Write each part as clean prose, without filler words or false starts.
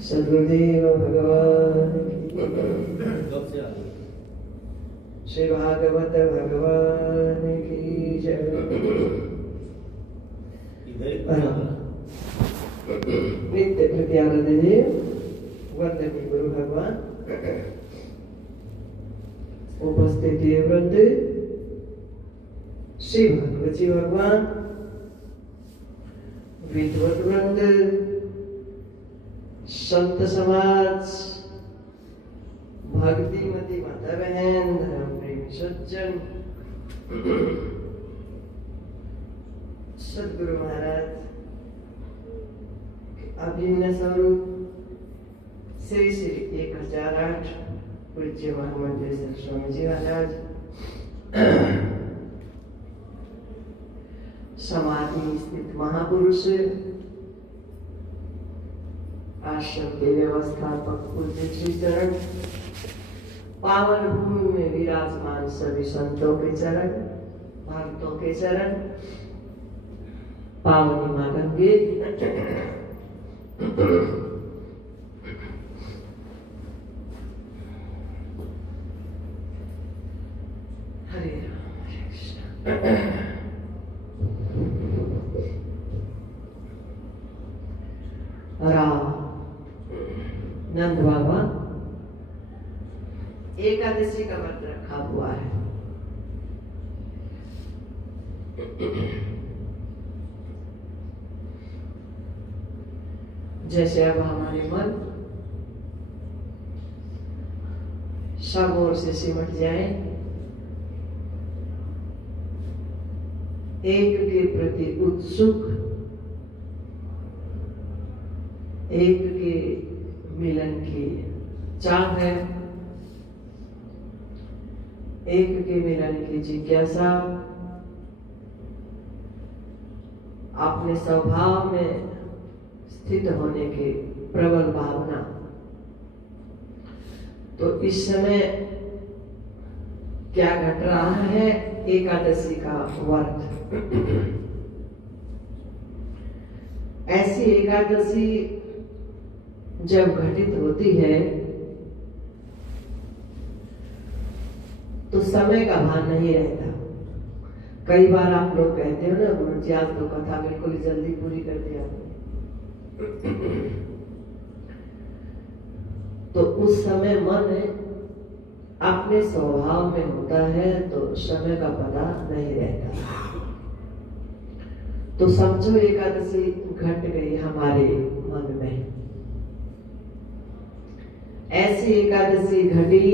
सद्गुरुदेव भगवान की, श्री भागवत भगवान की जय। नित्य प्रत्यानंद देव वंदनीय गुरु भगवान, उपस्थिति वृंद, श्री भागवत जी भगवान, विद्वत वृंद, संत समाज, भक्तिमती माता बहन, धर्म प्रेमी सज्जन, सदगुरु महाराज अभिन्न स्वरूप श्री श्री 1008 पूज्य महामंडलेश्वर स्वामी जी महाराज, समाधि स्थित महापुरुष, आश्रम के व्यवस्थापक पूज्य श्री चरण, पावन भूमि में विराजमान सभी संतों के चरण, भक्तों के चरण, पावनी मां गंगे, हरे राम हरे कृष्ण। राम नंद बाबा एकादशी का व्रत रखा हुआ है। जैसे अब हमारे मन सब ओर से सिमट जाए, एक के प्रति उत्सुक, एक के मिलन की चाह है, एक के मिलन की जिज्ञासा, अपने स्वभाव में स्थित होने की प्रबल भावना। तो इस समय क्या घट रहा है? एकादशी का व्रत। ऐसी एकादशी जब घटित होती है तो समय का भान नहीं रहता। कई बार आप लोग कहते हो ना, गुरु जी आज तो कथा बिल्कुल जल्दी पूरी कर दिया, तो उस समय मन अपने स्वभाव में होता है तो समय का पता नहीं रहता। तो समझो एकादशी घट गई हमारे मन में। ऐसी एकादशी घटी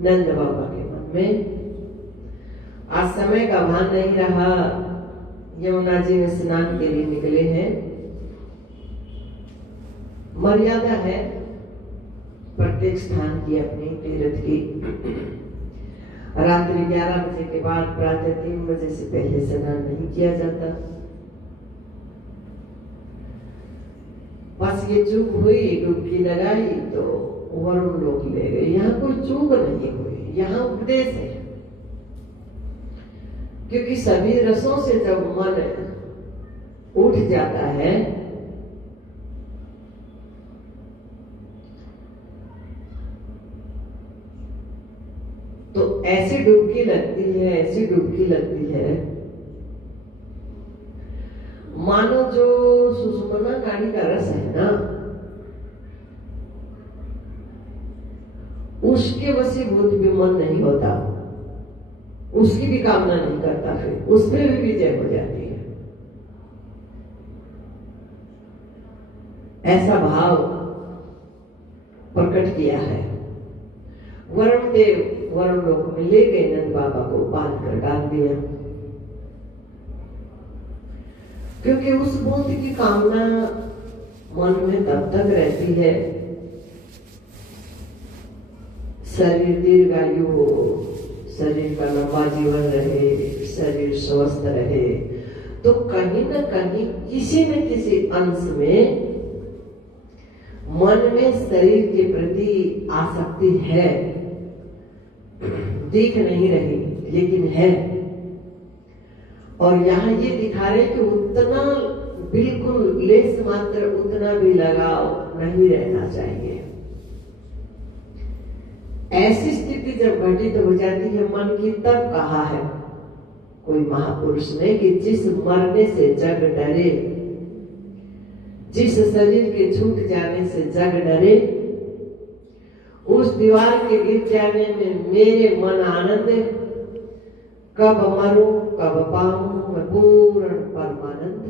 नंद बाबा के मन में। आज समय का भान नहीं रहा, यमुना जी में स्नान के लिए निकले हैं। मर्यादा है प्रत्येक स्थान की अपनी तीर्थ की। रात्रि 11 बजे के बाद प्रातः 3 बजे से पहले स्नान नहीं किया जाता। बस ये चूक हुई, डुबकी लगाई तो वरुण लोग ले गए। यहाँ कोई चूक नहीं हुई, यहाँ उपदेश है। क्योंकि सभी रसों से जब मन उठ जाता है तो ऐसी डुबकी लगती है, ऐसी डुबकी लगती है मानो जो सुषुम्ना नाड़ी का रस है ना, उसके वशीभूत भी मन नहीं होता, उसकी भी कामना नहीं करता, फिर उसमें भी विजय हो जाती है। ऐसा भाव प्रकट किया है। वरुण देव वरुण लोक में ले गए, नंद बाबा को बांध कर डाल दिया। क्योंकि उस बूंद की कामना मन में तब तक रहती है, शरीर दीर्घायु हो, शरीर का लंबा जीवन रहे, शरीर स्वस्थ रहे, तो कहीं न कहीं किसी न किसी अंश में मन में शरीर के प्रति आसक्ति है। दिख नहीं रही लेकिन है। और यहाँ ये दिखा रहे कि उतना बिल्कुल लेस मात्र उतना भी लगाव नहीं रहना चाहिए। ऐसी स्थिति जब घटित हो जाती है मन की, तब कहा है कोई महापुरुष ने कि जिस मरने से जग डरे, जिस शरीर के छूट जाने से जग डरे, उस दीवार के गिर जाने में मेरे मन आनंद। कब मरूं कब पाऊं मैं पूर्ण परमानंद।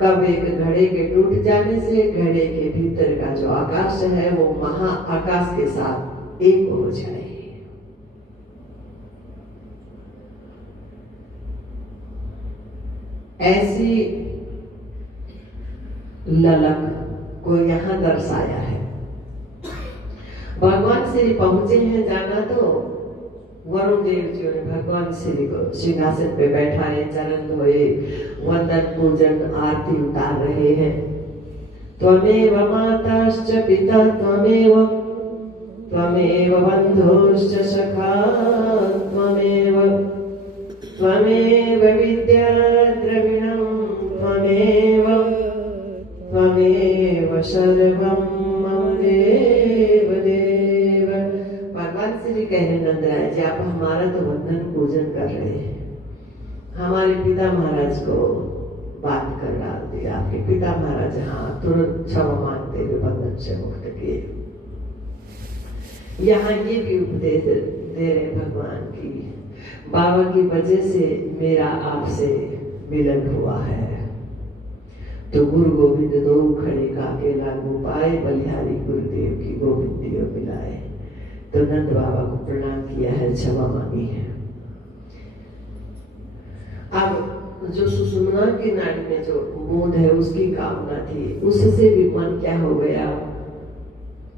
कब एक घड़े के टूट जाने से घड़े के भीतर का जो आकाश है वो महा आकाश के साथ एक हो जाए। ऐसी ललक को यहाँ दर्शाया है। भगवान श्री पहुंचे हैं जाना तो वरुण देव जी ने भगवान श्री को सिंहासन पे बैठाए, चरण धोए, वंदन पूजन आरती उतार रहे हैं। त्वमेव माताश्च पिता त्वमेव, त्वमेव बन्धुश्च सखा त्वमेव, त्वमेव विद्या द्रविणं त्वमेव, त्वमेव सर्वं मम देव देव। भगवान श्री कहे नंदराय जी आप हमारा तो वंदन पूजन कर रहे हैं, हमारे पिता महाराज को बात कर डाल दिया। आपके पिता महाराज हाँ तुरंत क्षमा मांगते हुए बंधन से मुक्त किए। यहाँ ये भी उपदेश दे रहे भगवान की बाबा की वजह से मेरा आपसे मिलन हुआ है। तो गुरु गोविंद दो खड़े काके लागू पाए, बलिहारी गुरुदेव की गोविंदियों मिलाए। तो नंद बाबा को प्रणाम किया है, क्षमा मांगी है। अब जो सुषुम्ना की नाड़ी में जो बूंद है उसकी कामना थी, उससे भी मन क्या हो गया,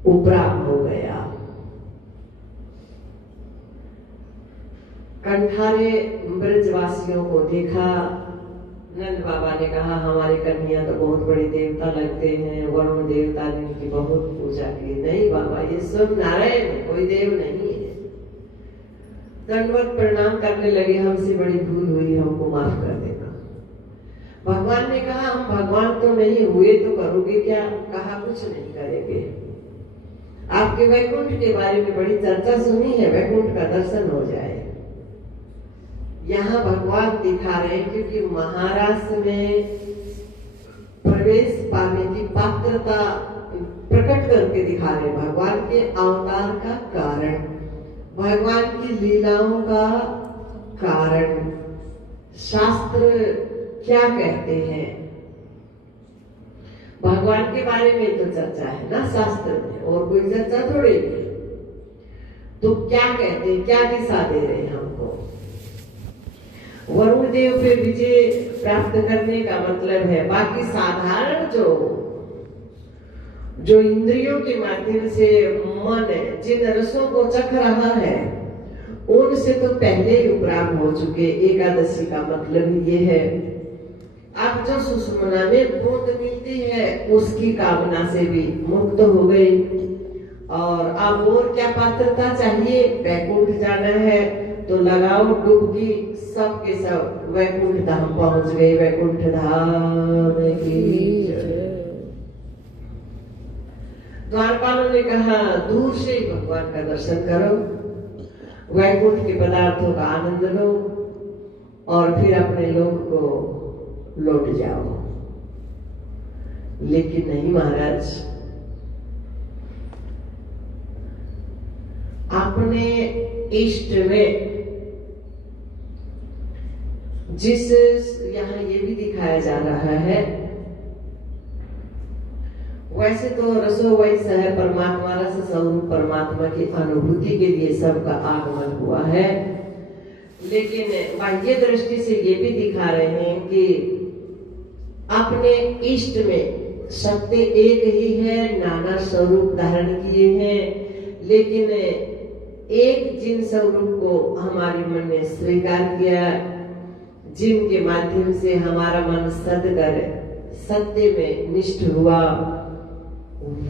उपराम हो गया। कंठारे ब्रजवासियों को देखा, नंद बाबा ने कहा हमारी कन्हैया तो बहुत बड़े देवता लगते हैं, वरुण देवता ने इनकी बहुत पूजा की। नहीं बाबा ये सब नारायण है, कोई देव नहीं है। दंडवत प्रणाम करने लगे, हमसे बड़ी भूल हुई, हमको माफ कर देना। भगवान ने कहा हम भगवान तो नहीं हुए तो करोगे क्या? कहा कुछ नहीं करेंगे। आपके वैकुंठ के बारे में बड़ी चर्चा सुनी है, वैकुंठ का दर्शन हो जाए। यहाँ भगवान दिखा रहे हैं क्योंकि महाराष्ट्र में प्रवेश पाने की पात्रता प्रकट करके दिखा रहे हैं। भगवान के अवतार का कारण, भगवान की लीलाओं का कारण, शास्त्र क्या कहते हैं, भगवान के बारे में तो चर्चा है ना शास्त्र में, और कोई चर्चा थोड़ी नहीं। तो क्या कहते हैं, क्या दिशा दे रहे हैं हमको? वरुण देव पे विजय प्राप्त करने का मतलब है बाकी साधारण जो इंद्रियों के माध्यम से मन जिन रसों को चख रहा है उनसे तो पहले ही उपराम हो चुके। एकादशी का मतलब ये है अब जो सुषुम्ना में बूंद मिलती है उसकी कामना से भी मुक्त हो गई। और अब और क्या पात्रता चाहिए? वैकुंठ जाना है तो लगाओ डुबकी, सब के सब वैकुंठ धाम पहुंच गए। वैकुंठ धाम की द्वारपालों ने कहा दूर से ही भगवान का दर्शन करो, वैकुंठ के पदार्थों का आनंद लो और फिर अपने लोक को लौट जाओ। लेकिन नहीं महाराज, अपने इष्ट में जिस यहाँ ये भी दिखाया जा रहा है, वैसे तो रसो वैसा है परमात्मा, रस स्वरूप परमात्मा की अनुभूति के लिए सबका आगमन हुआ है। लेकिन बाह्य दृष्टि से ये भी दिखा रहे हैं कि अपने इष्ट में सत्य एक ही है, नाना स्वरूप धारण किए हैं, लेकिन एक जिन स्वरूप को हमारे मन ने स्वीकार किया, जिनके माध्यम से हमारा मन सदकर सत्य में निष्ठ हुआ,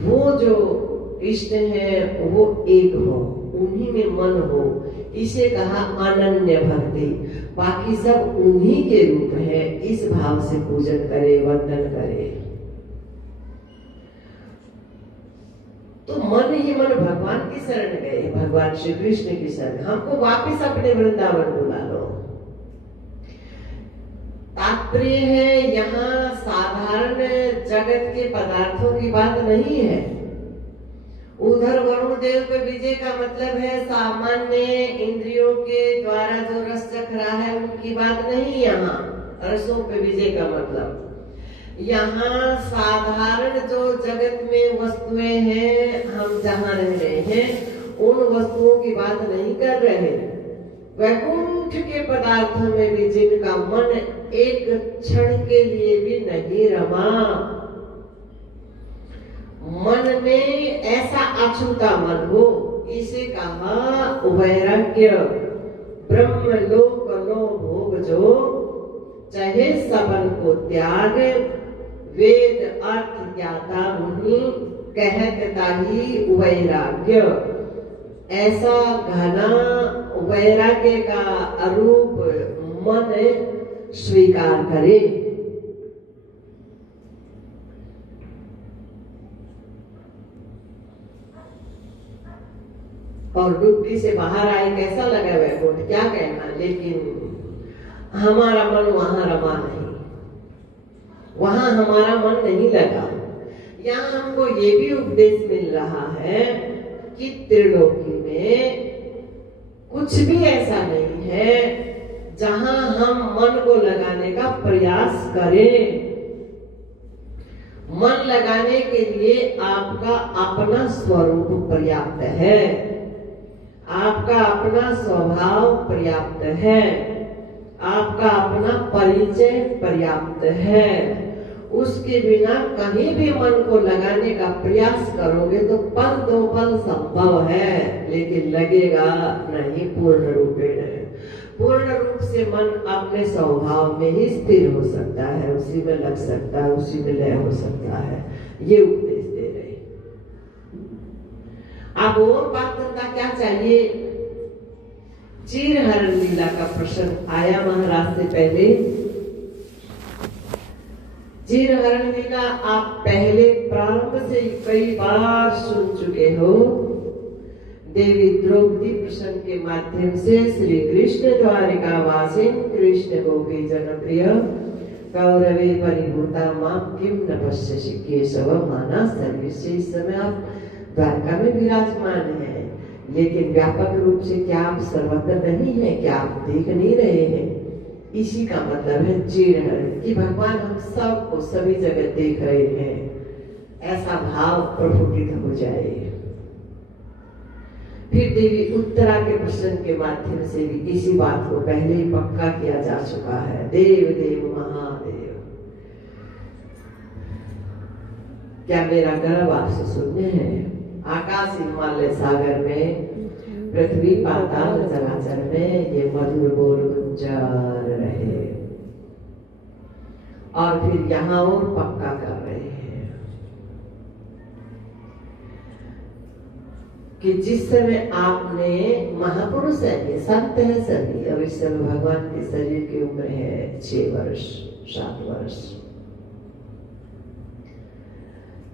वो जो इष्ट है वो एक हो, उन्हीं में मन हो। इसे कहा अनन्य भक्ति। बाकी सब उन्हीं के रूप है, इस भाव से पूजन करे, वंदन करे। तो मन ही मन भगवान की शरण गए, भगवान श्री कृष्ण की शरण। हमको वापस अपने वृंदावन बुला लो। तात्पर्य है यहाँ साधारण जगत के पदार्थों की बात नहीं है। उधर वरुण देव पे विजय का मतलब है सामान्य इंद्रियों के द्वारा जो रस चख रहा है उनकी बात नहीं। यहाँ रसों पे विजय का मतलब यहाँ साधारण जो जगत में वस्तुएं हैं, हम जहाँ रह रहे हैं उन वस्तुओं की बात नहीं कर रहे। वैकुंठ के पदार्थों में भी जिनका मन एक क्षण के लिए भी नहीं रमा, मन में ऐसा अछूता मन हो, इसे कहा वैराग्य। ब्रह्म लोक लो भोग जो, चाहे सबन को त्याग, वेद अर्थ ज्ञाता मुनि कहत ताही वैराग्य। ऐसा घना वैराग्य का अरूप मन स्वीकार करे। और डुबकी से बाहर आए, कैसा लगा वैकुंठ, क्या कहना। लेकिन हमारा मन वहां रमा नहीं, वहां हमारा मन नहीं लगा। यहाँ हमको ये भी उपदेश मिल रहा है कि त्रिलोकी में कुछ भी ऐसा नहीं है जहां हम मन को लगाने का प्रयास करें। मन लगाने के लिए आपका अपना स्वरूप पर्याप्त है, आपका अपना स्वभाव पर्याप्त है, आपका अपना परिचय पर्याप्त है। उसके बिना कहीं भी मन को लगाने का प्रयास करोगे तो पल दो पल संभव है, लेकिन लगेगा नहीं पूर्ण रूपेण। पूर्ण रूप से मन अपने स्वभाव में ही स्थिर हो सकता है, उसी में लग सकता है, उसी में लय हो सकता है। ये उपदेश दे रहे। अब और बात करना क्या चाहिए। चीरहरण लीला का प्रश्न आया महाराज से पहले। चीरहरण लीला आप पहले प्रारंभ से कई बार सुन चुके हो। देवी द्रौपदी प्रसंग के माध्यम से श्री कृष्ण द्वारिका वासिन कृष्ण गोपी जनप्रिय कौरवे परिभूता मां किम न पश्यसि केशव माना सर्विसे। इस समय आप द्वारका में विराजमान हैं, लेकिन व्यापक रूप से क्या आप सर्वत्र नहीं है, क्या आप देख नहीं रहे हैं। इसी का मतलब है चीरहरण, कि भगवान हम सबको सभी जगह देख रहे हैं, ऐसा भाव प्रफुल्लित हो जाए। फिर देवी उत्तरा के प्रश्न के माध्यम से भी इसी बात को पहले ही पक्का किया जा चुका है। देव देव महादेव, क्या मेरा गर्व आपसे सुनने हैं। आकाश हिमालय सागर में, पृथ्वी पाताल चराचर में ये मधुर बोल गुंजार रहे। और फिर यहाँ और पक्का कर रहे हैं कि जिस समय आपने, महापुरुष है, संत है सभी, और इस समय भगवान के शरीर की उम्र है 6 वर्ष 7 वर्ष।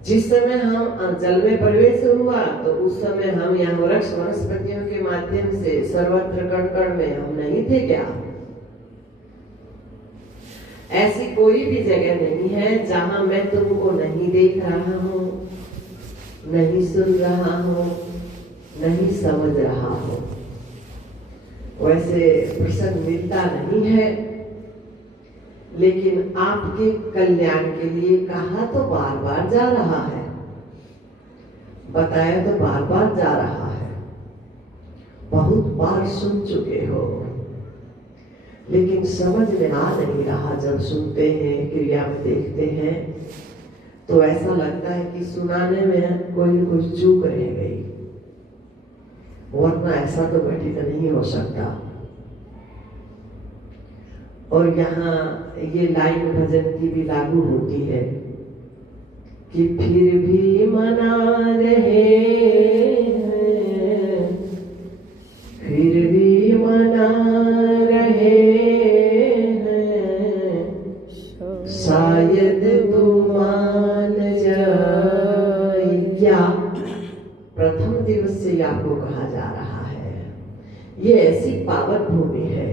जिस समय हम जल में प्रवेश हुआ तो उस समय हम यहाँ वृक्ष वनस्पतियों के माध्यम से सर्वत्र कण कण में हम नहीं थे क्या। ऐसी कोई भी जगह नहीं है जहां मैं तुमको नहीं देख रहा हूँ, नहीं सुन रहा हूँ, नहीं समझ रहा हूँ। वैसे प्रसंग मिलता नहीं है, लेकिन आपके कल्याण के लिए कहा तो बार बार जा रहा है, बताया तो बार बार जा रहा है। बहुत बार सुन चुके हो, लेकिन समझ में आ नहीं रहा। जब सुनते हैं, क्रिया में देखते हैं, तो ऐसा लगता है कि सुनाने में कोई न कोई चूक रह गई, वरना ऐसा तो घटित नहीं हो सकता। और यहाँ ये लाइन भजन की भी लागू होती है कि फिर भी मना रहे हैं, फिर भी मना रहे शायद तू मान जाए। क्या प्रथम दिवस से आपको कहा जा रहा है, ये ऐसी पावन भूमि है,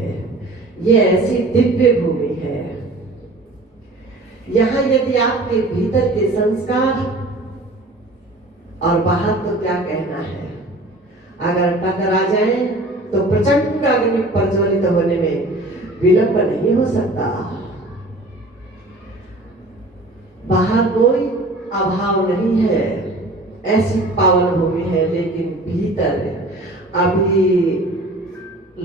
ये ऐसी दिव्य भूमि है। यहाँ यदि आपके भीतर के संस्कार और बाहर तो क्या कहना है, अगर टकरा जाए तो प्रचंड अग्नि प्रज्वलित होने में विलंब नहीं हो सकता। बाहर कोई अभाव नहीं है, ऐसी पावन भूमि है, लेकिन भीतर अभी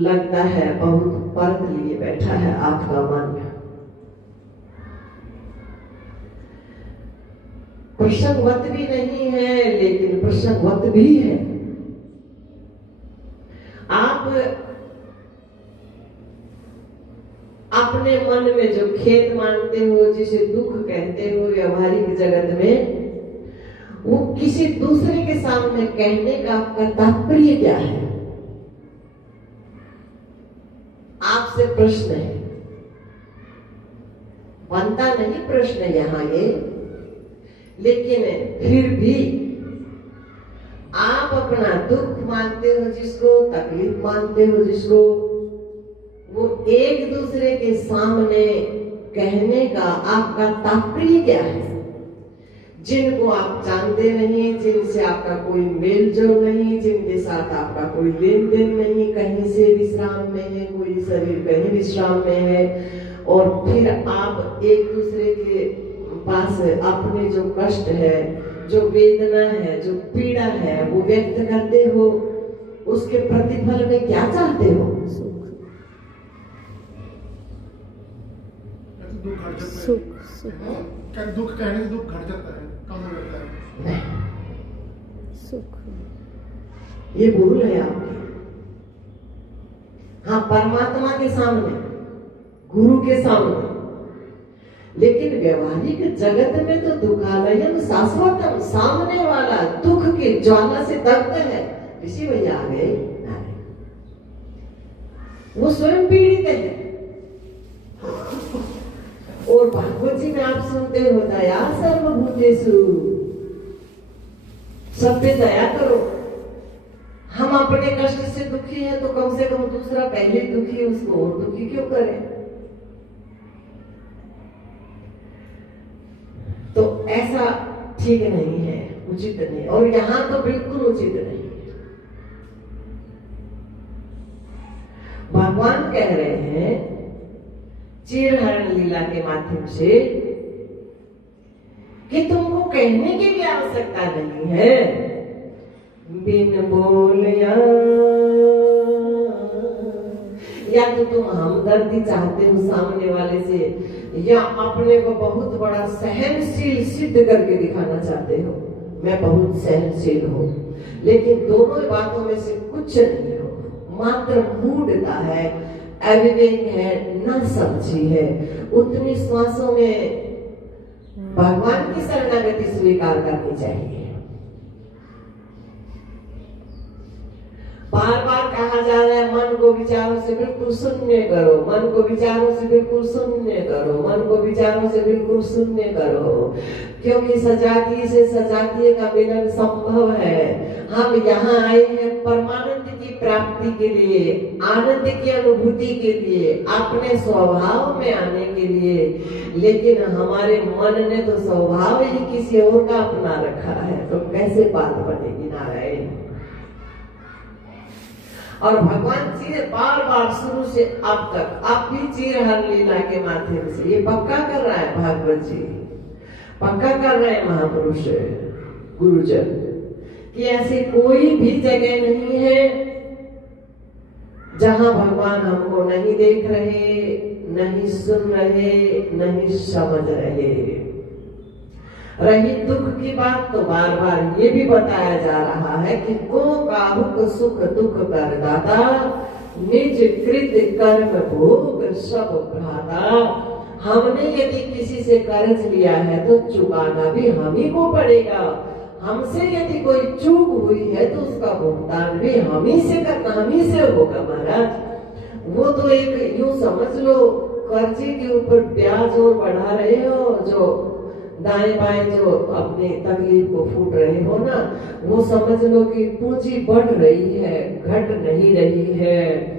लगता है बहुत पर्द लिए बैठा है आपका मन। प्रसंगवत भी नहीं है, लेकिन प्रसंगवत भी है। आप अपने मन में जो खेद मानते हो, जिसे दुख कहते हो व्यवहारिक जगत में, वो किसी दूसरे के सामने कहने का आपका तात्पर्य क्या है? आपसे प्रश्न है, बनता नहीं प्रश्न यहाँ ये, लेकिन फिर भी आप अपना दुख मानते हो जिसको, तकलीफ मानते हो जिसको, वो एक दूसरे के सामने कहने का आपका तात्पर्य क्या है? जिनको आप जानते नहीं, जिनसे आपका कोई मेल जोल नहीं, जिनके साथ आपका कोई लेन देन नहीं, कहीं से विश्राम में है, कोई शरीर कहीं विश्राम में है, और फिर आप एक दूसरे के पास अपने जो कष्ट है, जो वेदना है, जो पीड़ा है, वो व्यक्त करते हो। उसके प्रतिफल में क्या चाहते हो? सुख। क्या दुख कहने से दुख घट जाता है, कम हो जाता है? सुख। ये भूल है आपकी। हाँ, परमात्मा के सामने, गुरु के सामने, लेकिन व्यवहारिक जगत में तो दुखालयम शाश्वतम, सामने वाला दुख के ज्वाला से दग्ध है। ऋषि भैया आ गए, वो स्वयं पीड़ित है। और भागवत जी में आप सुनते हो, दया सर्वभूतेषु, सब पे दया करो। हम अपने कष्ट से दुखी हैं तो कम से कम दूसरा पहले दुखी है, उसको और दुखी क्यों करें? तो ऐसा ठीक नहीं है, उचित नहीं, और यहाँ तो बिल्कुल उचित नहीं है। भगवान कह रहे हैं चीरहरण लीला के माध्यम से कि तुमको कहने की भी आवश्यकता नहीं है, बिन बोलिया। या तो तुम हमदर्दी चाहते हो सामने वाले से, या अपने को बहुत बड़ा सहनशील सिद्ध करके दिखाना चाहते हो, मैं बहुत सहनशील हूँ, लेकिन दोनों बातों में से कुछ नहीं हो, मात्र मूढ़ता है, अविवेक है, न समझी है। उतनी श्वासों में भगवान की शरणागति स्वीकार करनी चाहिए। बार बार कहा जा रहा है मन को विचारों से बिल्कुल शून्य करो, मन को विचारों से बिल्कुल शून्य करो, मन को विचारों से बिल्कुल शून्य करो, क्योंकि सजातीय से सजातीय का मिलन संभव है। हम यहाँ आए हैं परमानंद की प्राप्ति के लिए, आनंद की अनुभूति के लिए, अपने स्वभाव में आने के लिए, लेकिन हमारे मन ने तो स्वभाव ही किसी और का अपना रखा है, तो कैसे बात बनेगी नारायण? और भगवान जी ने बार बार शुरू से अब तक, अब भी चीरहरण लीला के माध्यम से ये पक्का कर रहा है, भागवत जी पक्का कर रहे हैं महापुरुष गुरुजन, कि ऐसी कोई भी जगह नहीं है जहां भगवान हमको नहीं देख रहे, नहीं सुन रहे, नहीं समझ रहे। रही दुख की बात तो बार बार ये भी बताया जा रहा है कि को काहुक सुख दुख कर दाता, निज कृत कर्म भोग सब भ्राता। हमने यदि किसी से कर्ज लिया है तो चुकाना भी हम ही को पड़ेगा। हमसे यदि कोई चूक हुई है तो उसका भुगतान भी हम ही से करना, हम ही से होगा महाराज। वो तो एक यूं समझ लो कर्जे के ऊपर ब्याज और बढ़ा रहे हो, जो दाएं बाएं जो अपनी तकलीफ को फूट रहे हो ना, वो समझ लो कि पूंजी बढ़ रही है, घट नहीं रही है।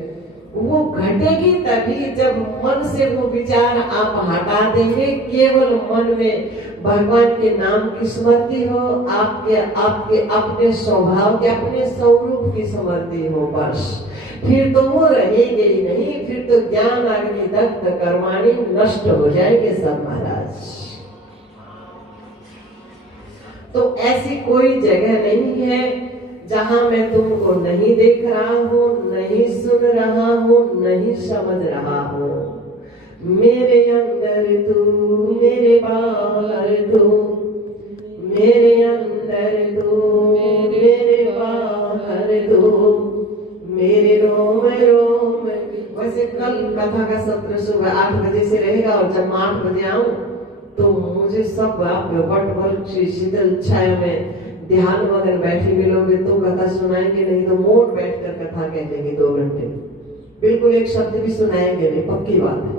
वो घटेगी तभी जब मन से वो विचार आप हटा देंगे, केवल मन में भगवान के नाम की स्मृति हो, आपके आपके अपने स्वभाव के अपने स्वरूप की स्मृति हो, बस। फिर तो वो रहेंगे ही नहीं, फिर तो ज्ञान अग्नि दग्ध कर्माणि नष्ट हो जाएंगे सब महाराज। तो ऐसी कोई जगह नहीं है जहां मैं तुमको नहीं देख रहा हूँ, नहीं सुन रहा हूँ, नहीं समझ रहा हूँ। मेरे अंदर तू, मेरे बाहर तू, मेरे अंदर तू, मेरे बाहर तू, मेरे रोम रोम। वैसे कल कथा का सत्र सुबह 8 बजे से रहेगा, और जब मैं 8 बजे आऊं तो मुझे सब आप वट वृक्ष शीतल छाया में ध्यान वगैरह बैठे मिलोगे तो कथा सुनाएंगे, नहीं तो मोट बैठकर कथा कह देंगे 2 घंटे, बिल्कुल एक शब्द भी सुनाएंगे नहीं, पक्की बात है।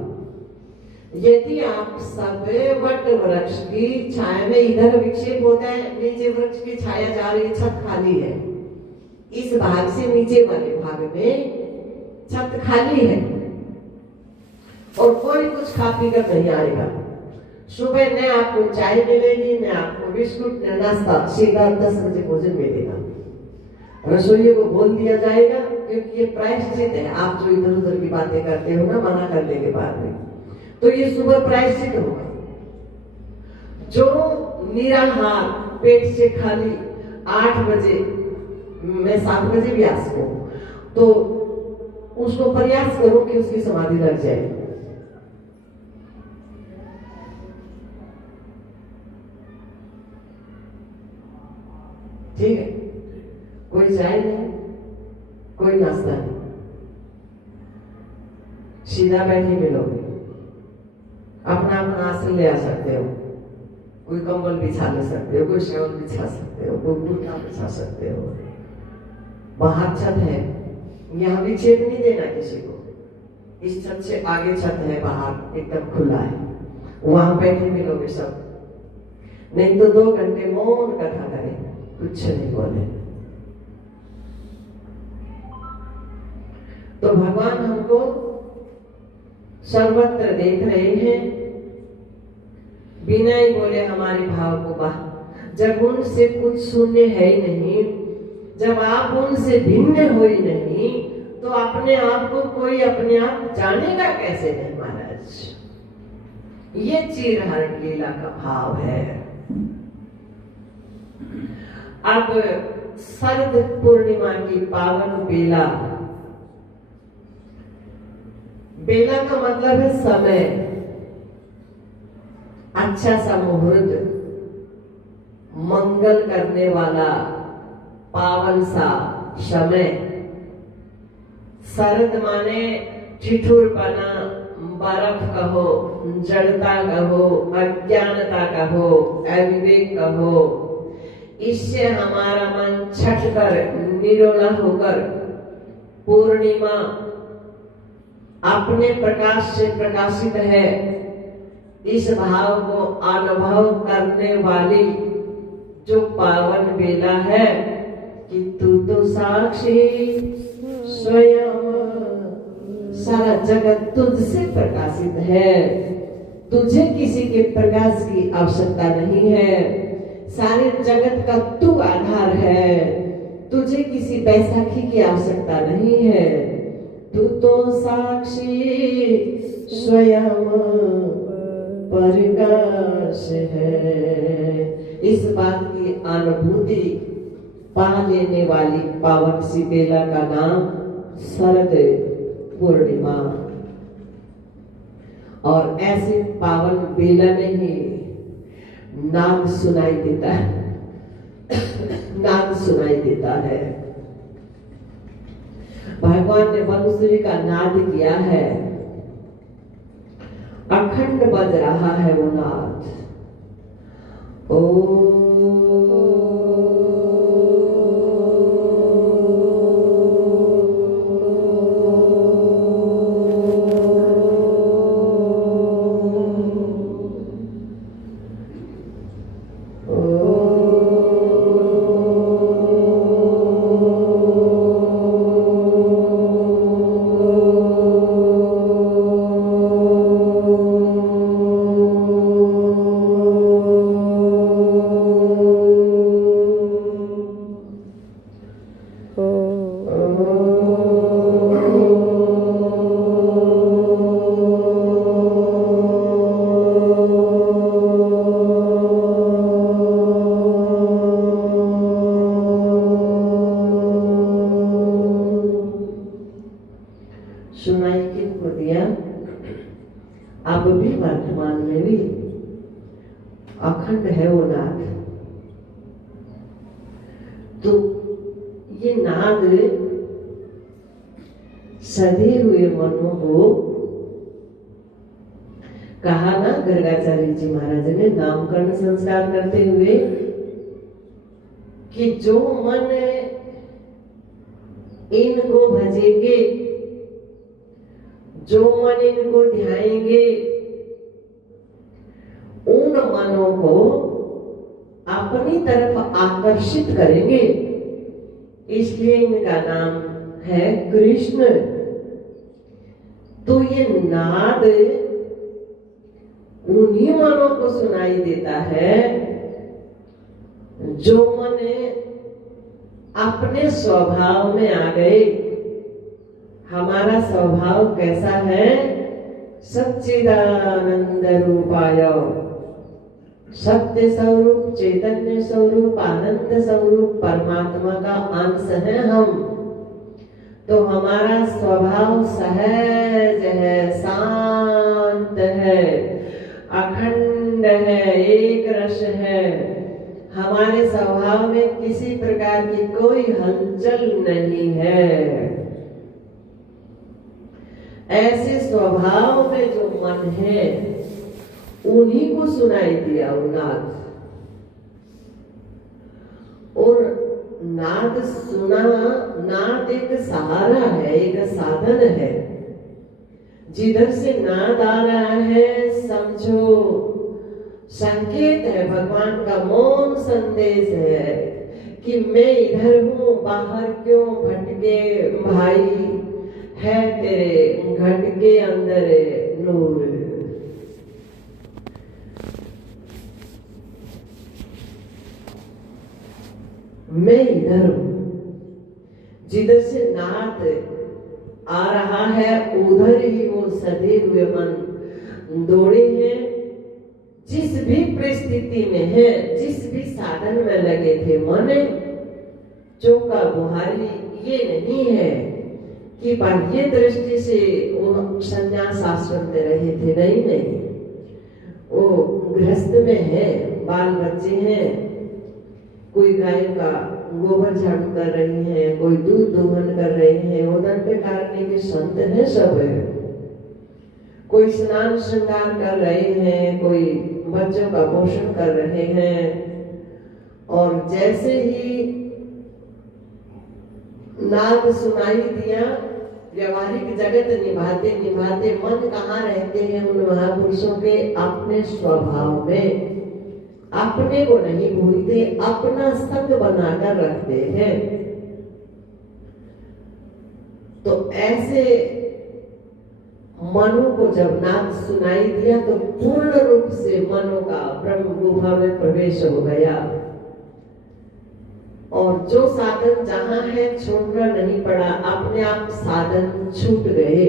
यदि आप सब वट वृक्ष की छाया में, इधर विक्षेप होता है, नीचे वृक्ष की छाया जा रही है, छत खाली है, इस भाग से नीचे वाले भाग में छत खाली है और कोई कुछ खा पी कर नहीं आएगा। सुबह न आपको चाय मिलेगी, न आपको बिस्कुट, न नाश्ता, सीधा 10 बजे भोजन मिलेगा। रसोइये को बोल दिया जाएगा, क्योंकि ये प्रायश्चित है। आप जो इधर उधर की बातें करते हो ना मना करने के बाद में, तो ये सुबह प्रायश्चित होगा। जो निराहार पेट से खाली 8 बजे, मैं 7 बजे भी आ सकूं, तो उसको प्रयास करो कि उसकी समाधि लग जाए। ठीक है, कोई चाय नहीं, कोई नाश्ता नहीं, सीधा बैठे मिलोगे, अपना अपना आसन ले आ सकते हो, कोई कंबल बिछा ले सकते हो, कोई शेवल बिछा सकते हो, कोई कुर्ता बिछा सकते हो। बाहर छत है, यहाँ भी छेद नहीं देना किसी को, इस छत से आगे छत है, बाहर एकदम खुला है, वहां बैठे मिलोगे सब। नहीं तो 2 घंटे मौन कथा करें, कुछ नहीं बोले। तो भगवान हमको सर्वत्र देख रहे हैं, बिना ही बोले हमारे भाव को बाहर। जब उनसे कुछ शून्य है ही नहीं, जब आप उनसे भिन्न हो ही नहीं, तो अपने आप को कोई अपने आप जानेगा कैसे नहीं महाराज। ये चीरहरण लीला का भाव है। अब शरद पूर्णिमा की पावन बेला, बेला का मतलब है समय, अच्छा सा मुहूर्त, मंगल करने वाला पावन सा समय। शरद माने ठिठुरपना, बर्फ कहो, जड़ता कहो, अज्ञानता कहो, अविवेक कहो, इससे हमारा मन छटकर निरोला होकर पूर्णिमा अपने प्रकाश से प्रकाशित है, इस भाव को अनुभव करने वाली जो पावन बेला है कि तू तो साक्षी स्वयं, सारा जगत तुझसे प्रकाशित है, तुझे किसी के प्रकाश की आवश्यकता नहीं है, सारे जगत का तू आधार है, तुझे किसी बैसाखी की आवश्यकता नहीं है, तू तो साक्षी स्वयं प्रकाश है। इस बात की अनुभूति पा लेने वाली पावन सी बेला का नाम शरद पूर्णिमा। और ऐसे पावन बेला में ही नाद सुनाई देता है, नाद सुनाई देता है। भगवान ने बंसुरी का नाद किया है, अखंड बज रहा है वो नाद। ओ मन में भी अखंड है वो नाद। तो ये नाद सधे हुए मनों को कहा ना गर्गाचार्य जी महाराज ने नामकरण संस्कार करते हुए कि जो मन इनको भजेंगे, जो मन इनको ध्याएंगे, उन मनों को अपनी तरफ आकर्षित करेंगे। इसलिए इनका नाम है कृष्ण। तो ये नाद उन्हीं मनों को सुनाई देता है जो मन अपने स्वभाव में आ गए। हमारा स्वभाव कैसा है? सच्चिदानंद रूपाय, सत्य स्वरूप, चैतन्य स्वरूप, आनंद स्वरूप परमात्मा का अंश है हम। तो हमारा स्वभाव सहज है, शांत है, अखंड है, एक रस है। हमारे स्वभाव में किसी प्रकार की कोई हलचल नहीं है। ऐसे स्वभाव में जो मन है उन्हीं को सुनाई दिया वो नाद। और नाद सुना, नाद एक सहारा है, एक साधन है। जिधर से नाद आ रहा है समझो संकेत है, भगवान का मौन संदेश है कि मैं इधर हूँ, बाहर क्यों भटके भाई, है तेरे घट के अंदर नूर। मैं इधर हूँ। जिधर से नाद आ रहा है उधर ही वो सधे हुए मन दौड़े हैं। जिस भी परिस्थिति में है, जिस भी साधन में लगे थे, मन चौका बुहारी ये नहीं है कि बाह्य दृष्टि से वो संन्यास आश्रम में रहे थे, नहीं नहीं, वो गृहस्थ में है, बाल बच्चे हैं, कोई गाय का गोबर झाड़ू कर रही है, कोई दूध दोहन कर रहे हैं, उधर पे काटने के संत हैं सब है। कोई स्नान श्रृंगार कर रहे हैं, कोई बच्चों का पोषण कर रहे हैं। और जैसे ही नाद सुनाई दिया, व्यवहारिक जगत निभाते निभाते मन कहाँ रहते हैं उन महापुरुषों के? अपने स्वभाव में। अपने को नहीं भूलते, अपना संग बनाकर रखते हैं। तो ऐसे मनो को जब नाद सुनाई दिया तो पूर्ण रूप से मनो का ब्रह्म गुफा में प्रवेश हो गया। और जो साधन जहां है छोड़ना नहीं पड़ा, अपने आप साधन छूट गए।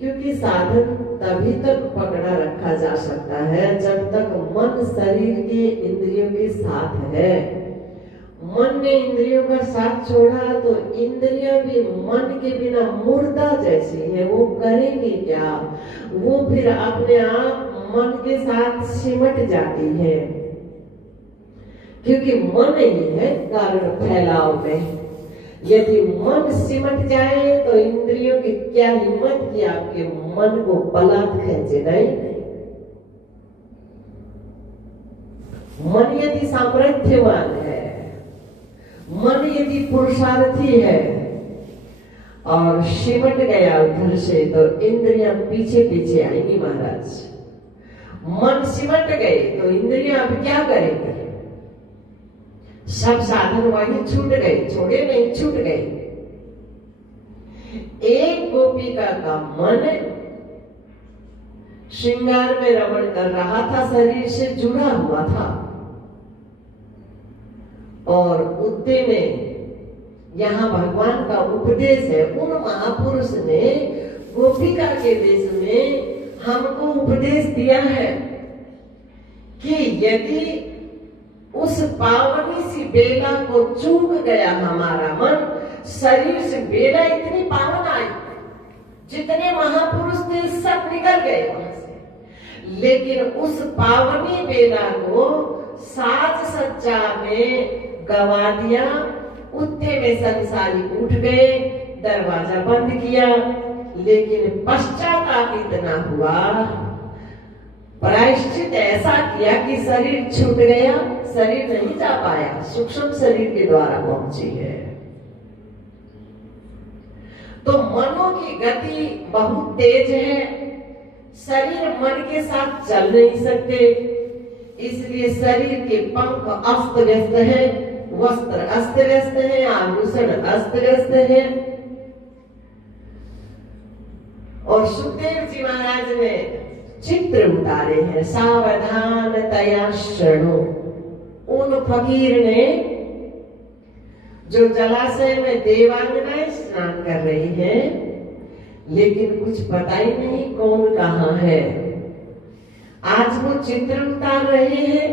क्योंकि साधन तभी तक पकड़ा रखा जा सकता है जब तक मन शरीर के इंद्रियों के साथ है। मन ने इंद्रियों का साथ छोड़ा तो इंद्रियां भी मन के बिना मुर्दा जैसी है, वो करेंगी क्या? वो फिर अपने आप मन के साथ सिमट जाती है, क्योंकि मन ही है कारण फैलाव में। यदि मन सिमट जाए तो इंद्रियों की क्या हिम्मत कि आपके मन को बलात् खींचे, नहीं? मन यदि सामर्थ्यवान है, मन यदि पुरुषार्थी है और सिमट गया उधर से, तो इंद्रियां पीछे पीछे आएंगी महाराज। मन सिमट गए तो इंद्रियां अब क्या करेंगे? सब साधन वही छूट गए, छोड़े नहीं, छूट गए। एक गोपिका का मन श्रृंगार में रमण कर रहा था, शरीर से जुड़ा हुआ था। और उद्दे में यहाँ भगवान का उपदेश है। उन महापुरुष ने गोपिका के देश में हमको उपदेश दिया है कि यदि उस पावनी सी बेला को चूक गया हमारा मन, शरीर से बेला इतनी पावन आई, जितने महापुरुष थे सब निकल गए वहां से, लेकिन उस पावनी बेला को साज सज्जा में गवा दिया। उतने में संसारी उठ गए, दरवाजा बंद किया, लेकिन पश्चाताप इतना हुआ, प्रायश्चित ऐसा किया कि शरीर छूट गया, शरीर नहीं जा पाया, सूक्ष्म शरीर के द्वारा पहुंची है। तो मनों की गति बहुत तेज है, शरीर मन के साथ चल नहीं सकते, इसलिए शरीर के पंख अस्त व्यस्त है, वस्त्र अस्त व्यस्त है, आभूषण अस्त व्यस्त है। और सुखदेव जी महाराज ने चित्र उतारे हैं, सावधानतया शृणु। उन फकीर ने जो जलाशय में देवांगनाएं स्नान कर रही हैं, लेकिन कुछ पता ही नहीं कौन कहाँ है। आज वो चित्र उतार रहे हैं,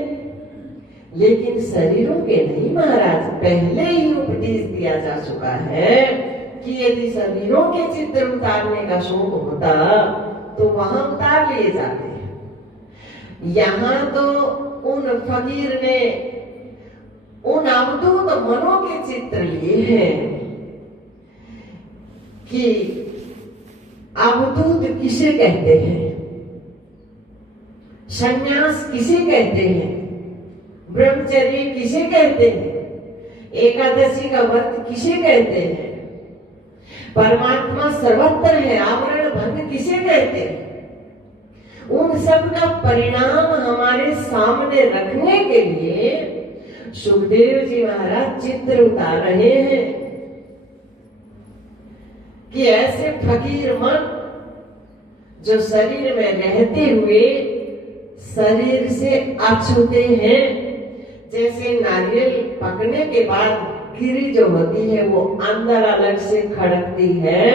लेकिन शरीरों के नहीं महाराज। पहले ही उपदेश दिया जा चुका है कि यदि शरीरों के चित्र उतारने का शौक होता तो वहां उतार लिए जाते हैं। यहाँ तो उन फकीर ने उन अवधूत मनों के चित्र लिए हैं कि अवधूत किसे कहते हैं, संन्यास किसे कहते हैं, ब्रह्मचर्य किसे कहते हैं, एकादशी का व्रत किसे कहते हैं, परमात्मा सर्वत्र है, आवरण भंग किसे कहते हैं। उन सब का परिणाम हमारे सामने रखने के लिए सुखदेव जी महाराज चित्र उतार रहे हैं कि ऐसे फकीर मन जो शरीर में रहते हुए शरीर से अछूते हैं, जैसे नारियल पकने के बाद गिरी जो होती है वो अंदर अलग से खड़कती है,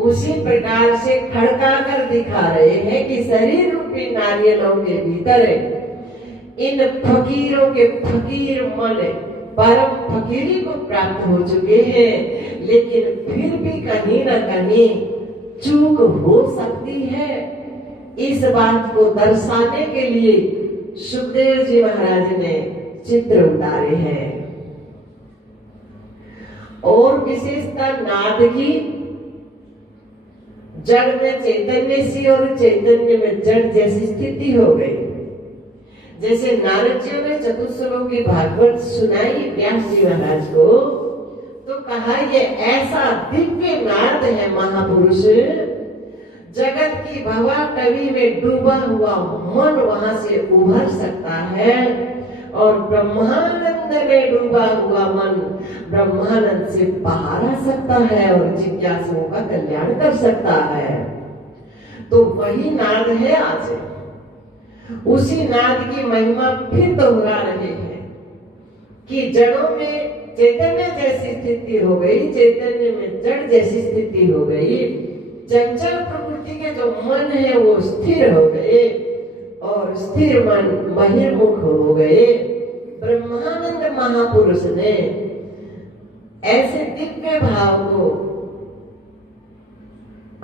उसी प्रकार से खड़का कर दिखा रहे हैं कि शरीर रूपी नारियलों के भीतर इन फकीरों के फकीर मन परम फकीरी को प्राप्त हो चुके हैं, लेकिन फिर भी कहीं न कहीं चूक हो सकती है। इस बात को दर्शाने के लिए सुखदेव जी महाराज ने चित्र उतारे हैं। और विशेषता नाद की, जड़ में चैतन्य सी और चैतन्य में जड़ जैसी स्थिति हो गई। जैसे नारद जी ने चतुश्लोक की भागवत सुनाई व्यास जी महाराज को, तो कहा ये ऐसा दिव्य नाद है महापुरुष, जगत की भवाटवी में डूबा हुआ मन वहां से उभर सकता है और ब्रह्मानंद में डूबा हुआ मन ब्रह्मानंद से बाहर आ सकता है और जिज्ञासुओं का कल्याण कर सकता है। तो वही नाद है आज। उसी नाद की महिमा फिर दोहरा रहे हैं कि जड़ों में चैतन्य जैसी स्थिति हो गई, चैतन्य में जड़ जैसी स्थिति हो गई, चंचल प्रकृति के जो मन है वो स्थिर हो गए और स्थिर मन बहिर्मुख हो गए। ब्रह्मानंद महापुरुष ने ऐसे दिव्य भाव को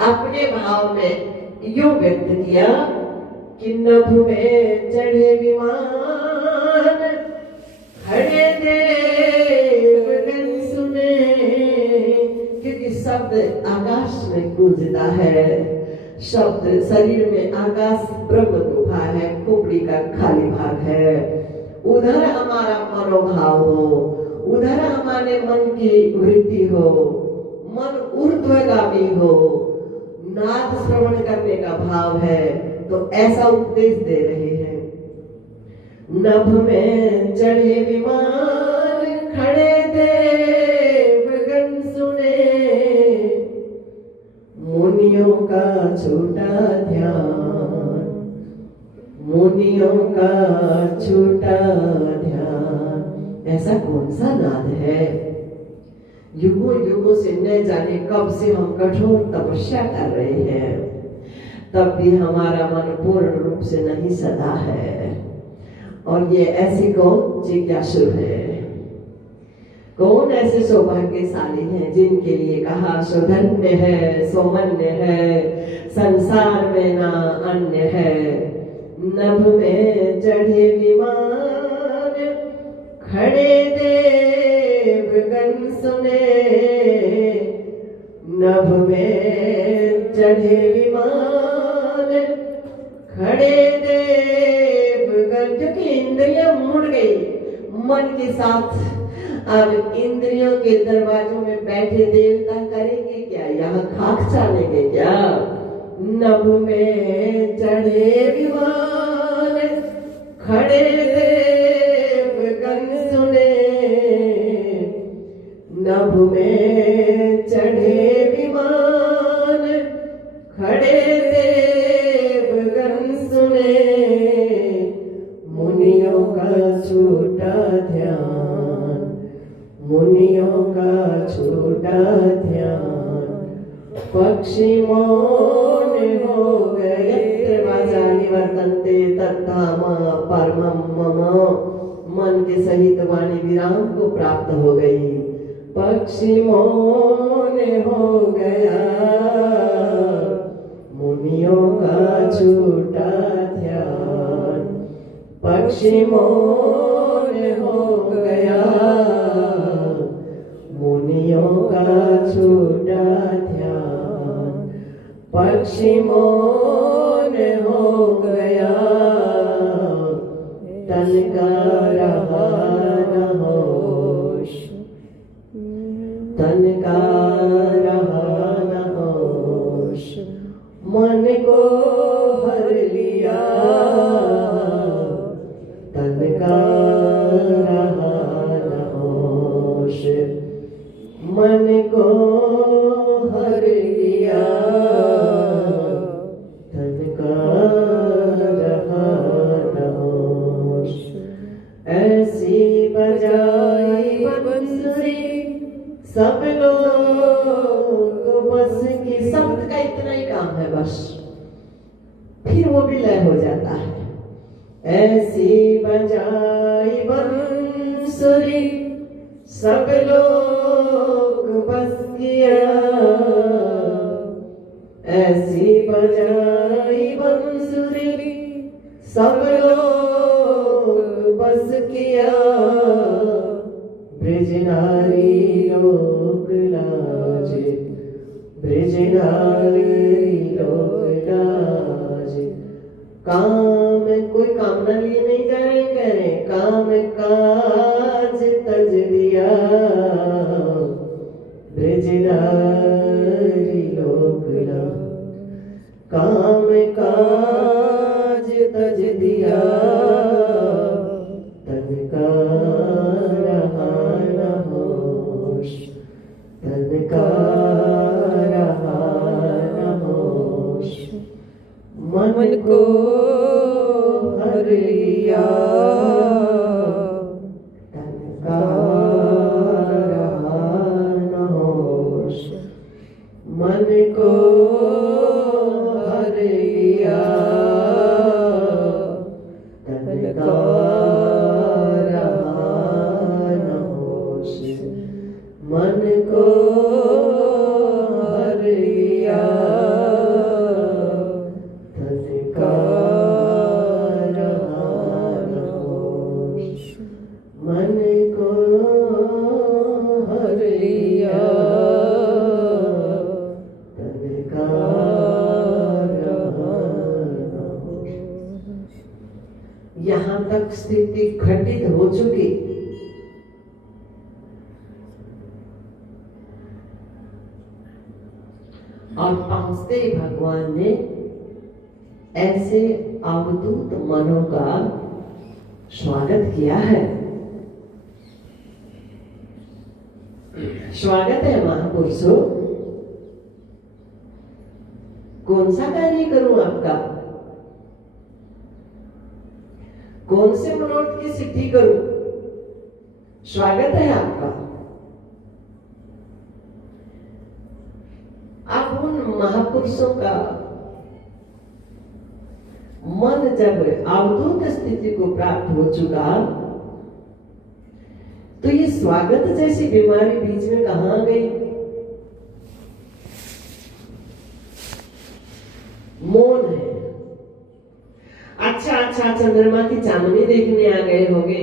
अपने भाव में यूं व्यक्त किया कि नभ में चढ़े विमान, खड़े देवगण सुने। क्योंकि शब्द आकाश में गूंजता है, शब्द शरीर में आकाश ब्रह्म गुफा है, खोपड़ी का खाली भाग है। उधर हमारा मनोभाव हो, उधर हमारे मन की वृत्ति हो, मन ऊर्ध्वगामी हो, नाद श्रवण करने का भाव है, तो ऐसा उपदेश दे रहे हैं। नभ में चढ़े विमान, खड़े देवगण सुने, मुनियों का छोटा ध्यान, मुनियों का छोटा ध्यान। ऐसा कौन सा नाद है? युगों युगों से न जाने कब से हम कठोर तपस्या कर रहे हैं, तब भी हमारा मन पूर्ण रूप से नहीं सदा है। और ये ऐसी कौन जिज्ञासु है, कौन ऐसे सौभाग्यशाली हैं जिनके लिए कहा सौधन्य है, सौमन्य है, संसार में ना अन्य है। नभ में चढ़े विमान, खड़े देवगण सुने। नभ में चढ़े विमान, खड़े देवगण। क्योंकि इंद्रियां मुड़ गई मन के साथ। अब इंद्रियों के दरवाजों में बैठे देवता करेंगे क्या? यहाँ खाक चालेंगे क्या? नभ में चढ़े विमान, खड़े देवगण सुने। नभ में चढ़े विमान, खड़े देवगण सुने। मुनियों का छूटा ध्यान, मुनियों का छूटा ध्यान। पक्षी मौन हो गए। वाचा निवर्तन्ते तत्धाम परमं मम। मन के सहित वाणी विराम को प्राप्त हो गई। पक्षी मौन हो गया, मुनियों का छूटा ध्यान। पक्षी मौन हो गया, मुनियों का छूटा ध्यान। पक्षी मौन हो गया, तन का रहा न होश, तन का रहा न होश। मन को हर लिया, तन का रहा न होश। मन को हर लिया, तन का रहा न होश। ऐसी बजाई बंसुरी सब लोग बस की। शब्द का इतना ही काम है बस, फिर वो भी लय हो जाता है। ऐसी बजाई बंसुरी सब लोग बस किया। ऐसी बजाई बंसुरी सब लोग बस किया। ब्रज नारी लोक लाजे, ब्रज नारी लोक लाजे। काम कोई कामना लिए नहीं जा रहे, कह रहे काम काज तज दिया। ब्रज नारी लोक लाज, काम काज तज दिया। तन का रहा न होश, तन का रहा न होश। मन को हर लिया, तन का रहा न होश। मन को हर लिया, तन का रहा न होश। मन को हर लिया, तन का रहा न होश। मन को हर लिया, तन का रहा न होश। यहाँ तक स्थिति घटित हो चुकी। और पहुंचते ही भगवान ने ऐसे अवधूत मनों का स्वागत किया है। स्वागत है महापुरुषों। कौन सा कार्य करूं आपका? कौन से मनोरथ की सिद्धि करूं? स्वागत है आपका। अब उन महापुरुषों का मन जब अवधूत स्थिति को प्राप्त हो चुका, तो ये स्वागत जैसी बीमारी बीच में कहां गई? मौन है। अच्छा चंद्रमा की चांदनी देखने आ गए होगे,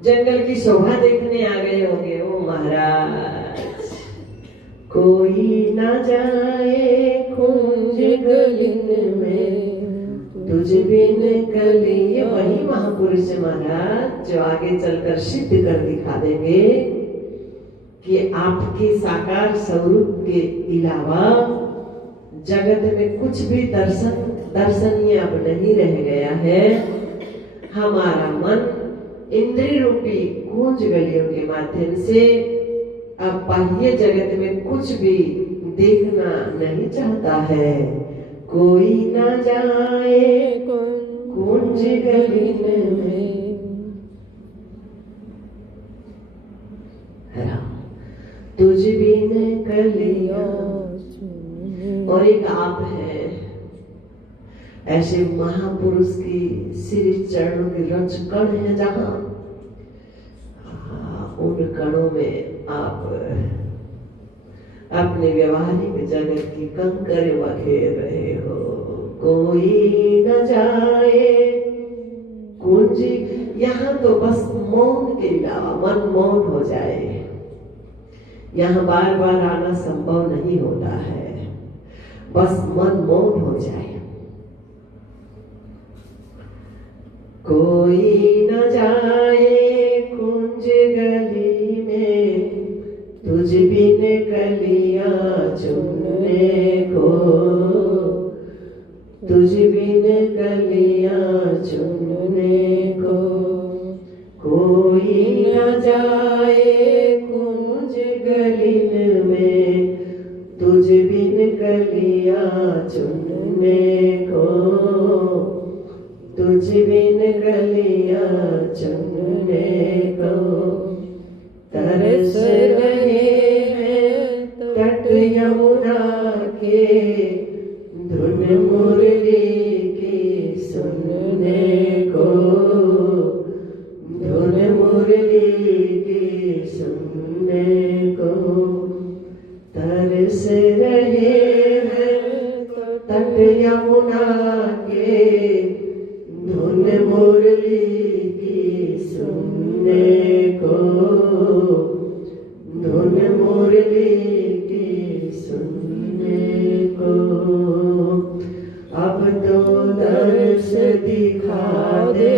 जंगल की शोभा देखने आ गए होगे। ओ महाराज, कोई ना जाए कुंज गलिन में तुझ बिन कली। ये वही महापुरुष है महाराज, जो आगे चलकर सिद्ध कर दिखा देंगे कि आपके साकार स्वरूप के अलावा जगत में कुछ भी दर्शनीय अब नहीं रह गया है। हमारा मन इंद्रिय रूपी कुंज गलियों के माध्यम से अब बाह्य जगत में कुछ भी देखना नहीं चाहता है। कोई ना जाए कुंज गलिन में, तुझ बिन कलिया। और एक आप है, ऐसे महापुरुष की श्री चरणों की रच कण है, जहां उन कणों में आप अपने व्यवहारिक जगत की कंकर बखेर रहे हो। कोई न जाए कुंज, यहाँ तो बस मौन के अलावा मन मौन हो जाए, यहाँ बार बार आना संभव नहीं होता है। बस मन मौन हो जाए। कोई न जाए कुंज गली में तुझ बिन कलियां चुनने को, तुझ बिन कलियां चुनने को। कोई न जाए कुंज गलिन में तुझ बिन कलियां चुनने को, तुझ बिन कलियां चुनने को। तरस रहे हैं तट यमुना के धुन मुरली की सुनने को, धुन मुरली की सुनने को। तरस रहे हैं तट यमुना के धुन मुरली की सुनने को, धुन मुरली की सुनने को। अब तो दर्श दिखा दे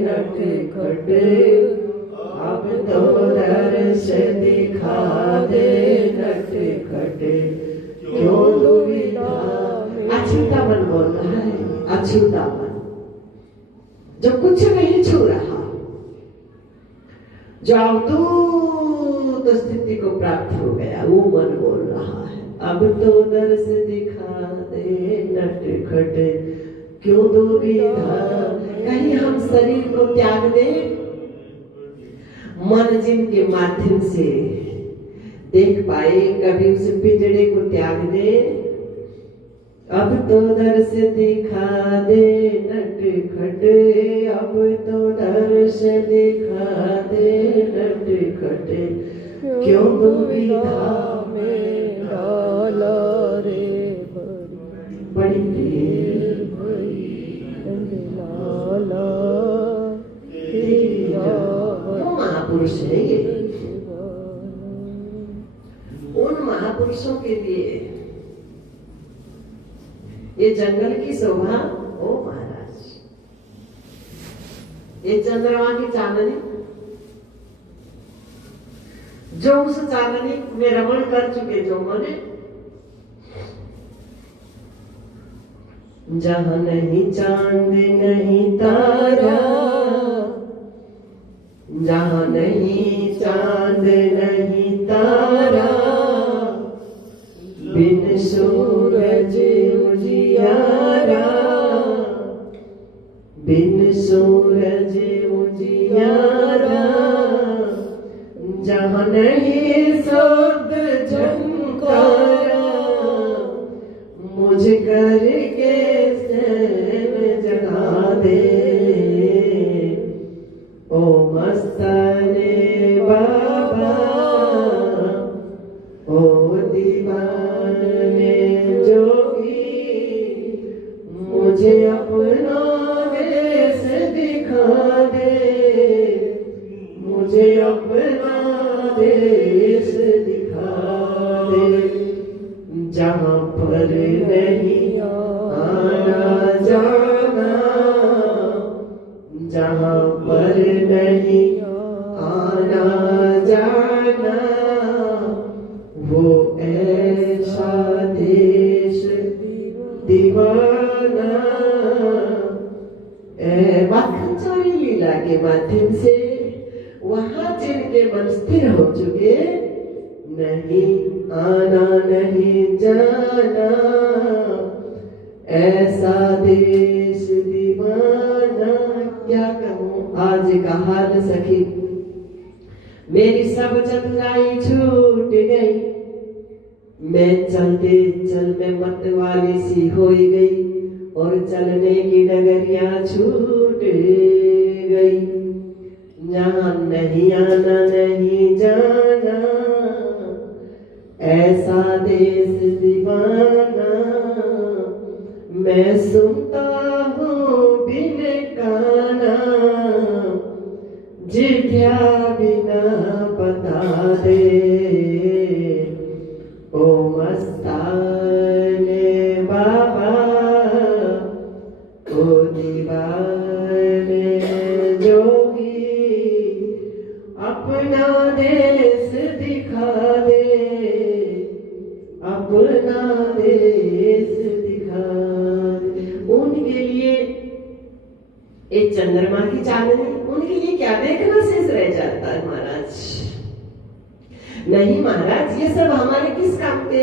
नटखट, अब तो दर्श दिखा दे नटखट। क्यों दुविधा में, अछूतापन बोल रहा है, अछूतापन जो कुछ नहीं छू रहा, जो अवधूत स्थिति को प्राप्त हो गया, वो मन बोल रहा है। अब तो दर्श दिखा दे नटखट, क्यों दुविधा। कहीं हम शरीर को त्याग दें, मन जिनके माध्यम से देख पाए, कभी उस पिंजड़े को त्याग दे। अब तो दर्श दिखा दे नटखट, अब तो दर्श दिखा दे नटखट। क्यों दुविधा में डाला रे बड़ी देर भई लाला तेरी आवत। वो महापुरुष है ये, उन महापुरुषों के लिए ये जंगल की शोभा। ओ महाराज, ये चंद्रमा की चांदनी, जो उस चांदनी में रमण कर चुके जो मने, जहां नहीं चांद नहीं तारा, जहां नहीं चांद नहीं तारा, बिन सूरज उजियारा, बिन सूरज उजियारा। जहां नहीं शब्द झंकारा, मुझ करके सैन जगा दे। ओ मस्ताने बाबा, ओ दीवाने जोगी, मुझे अपना जहाँ पर नहीं आना जाना, वो ऐसा देश दीवाना। माखन चोरी लीला के माध्यम से वहां जिनके मन स्थिर हो चुके, नहीं आना नहीं जाना, ऐसा देश दीवाना। क्या कहूँ आज का हाल सखी, मेरी सब चतुराई छूट गई, मैं चलते चल में मत वाली सी हो गई, और चलने की डगरिया छूट गई। यहाँ नहीं आना नहीं जाना, ऐसा देश दीवाना। मैं सुनता हूँ बिन काना, जिठ्या बिना बता दे, ओ मस्ताने बाबा, ओ दीवाने जोगी, अपना देश दिखा दे, अपना देश दिखा दे। उनके लिए एक चंद्रमा की चांदनी, उनके लिए क्या देखना शेष रह जाता है महाराज। नहीं महाराज, ये सब हमारे किस काम के,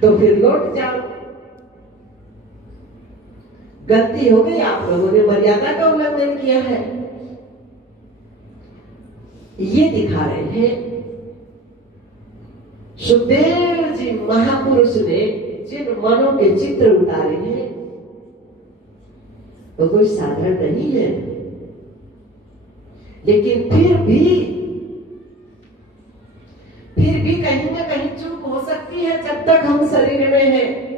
तो फिर लौट जाओ। गलती हो गई, आप लोगों ने मर्यादा का उल्लंघन किया है। ये दिखा रहे हैं सुखदेव जी महापुरुष ने जिन मनों के चित्र उतारे हैं, वो कोई साधारण नहीं है। लेकिन फिर भी कहीं ना कहीं चूक हो सकती है जब तक हम शरीर में हैं।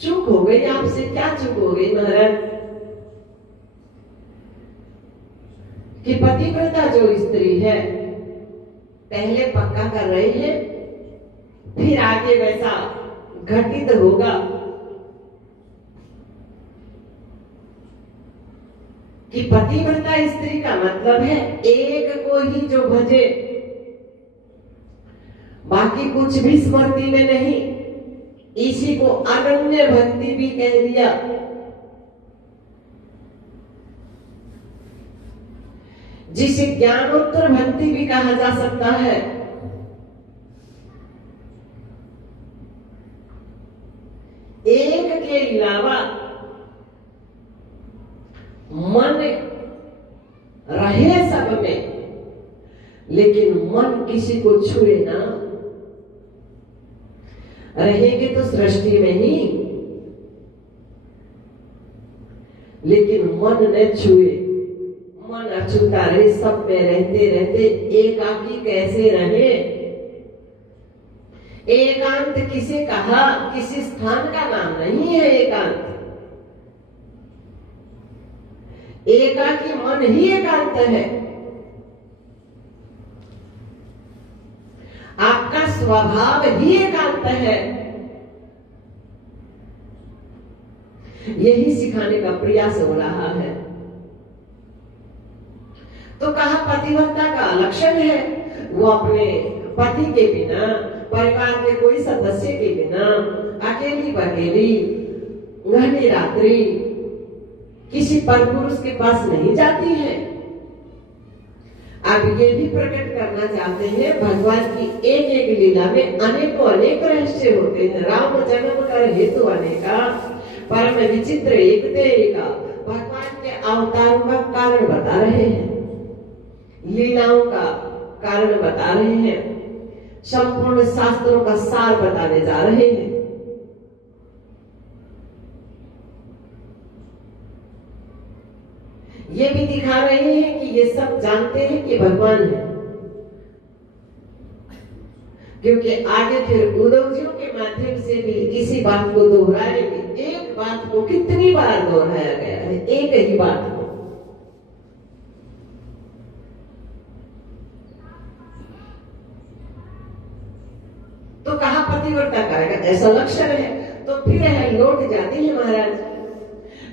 चूक हो गई आपसे, क्या चूक हो गई महाराज, कि पतिव्रता जो स्त्री है, पहले पक्का कर रहे हैं, फिर आगे वैसा घटित होगा कि पतिव्रता स्त्री का मतलब है एक को ही जो भजे, बाकी कुछ भी स्मृति में नहीं। इसी को अनन्य भक्ति भी कह दिया। जिसे ज्ञानोत्तर भक्ति भी कहा जा सकता है। एक के अलावा मन रहे सब में, लेकिन मन किसी को छुए ना। रहेंगे तो सृष्टि में ही, लेकिन मन न छुए, मन अछूता रहे, सब में रहते रहते एकाकी कैसे रहे। एकांत किसे कहा, किसी स्थान का नाम नहीं है एकांत। एकाकी मन ही एकांत है। आपका स्वभाव ही एकांत है। यही सिखाने का प्रयास हो रहा है। तो कहा पतिव्रता का लक्षण है वो अपने पति के बिना, परिवार के कोई सदस्य के बिना, अकेली बकेली घनी रात्रि किसी परपुरुष के पास नहीं जाती है। अब ये भी प्रकट करना चाहते हैं, भगवान की एक एक लीला में अनेकों अनेक रहस्य होते हैं। राम जन्म कर हेतु अनेका, परम विचित्र एक तेरिका। भगवान के अवतारों का कारण बता रहे हैं, लीलाओं का कारण बता रहे हैं, संपूर्ण शास्त्रों का सार बताने जा रहे हैं। ये भी दिखा रहे हैं कि ये सब जानते हैं कि भगवान है, क्योंकि आगे फिर उद्धव जी के माध्यम से भी इसी बात को दोहराएंगे। एक बात को कितनी बार दोहराया गया है, एक ही बात को। तो कहा पतिव्रता का ऐसा लक्षण है, तो फिर है लौट जाती है महाराज।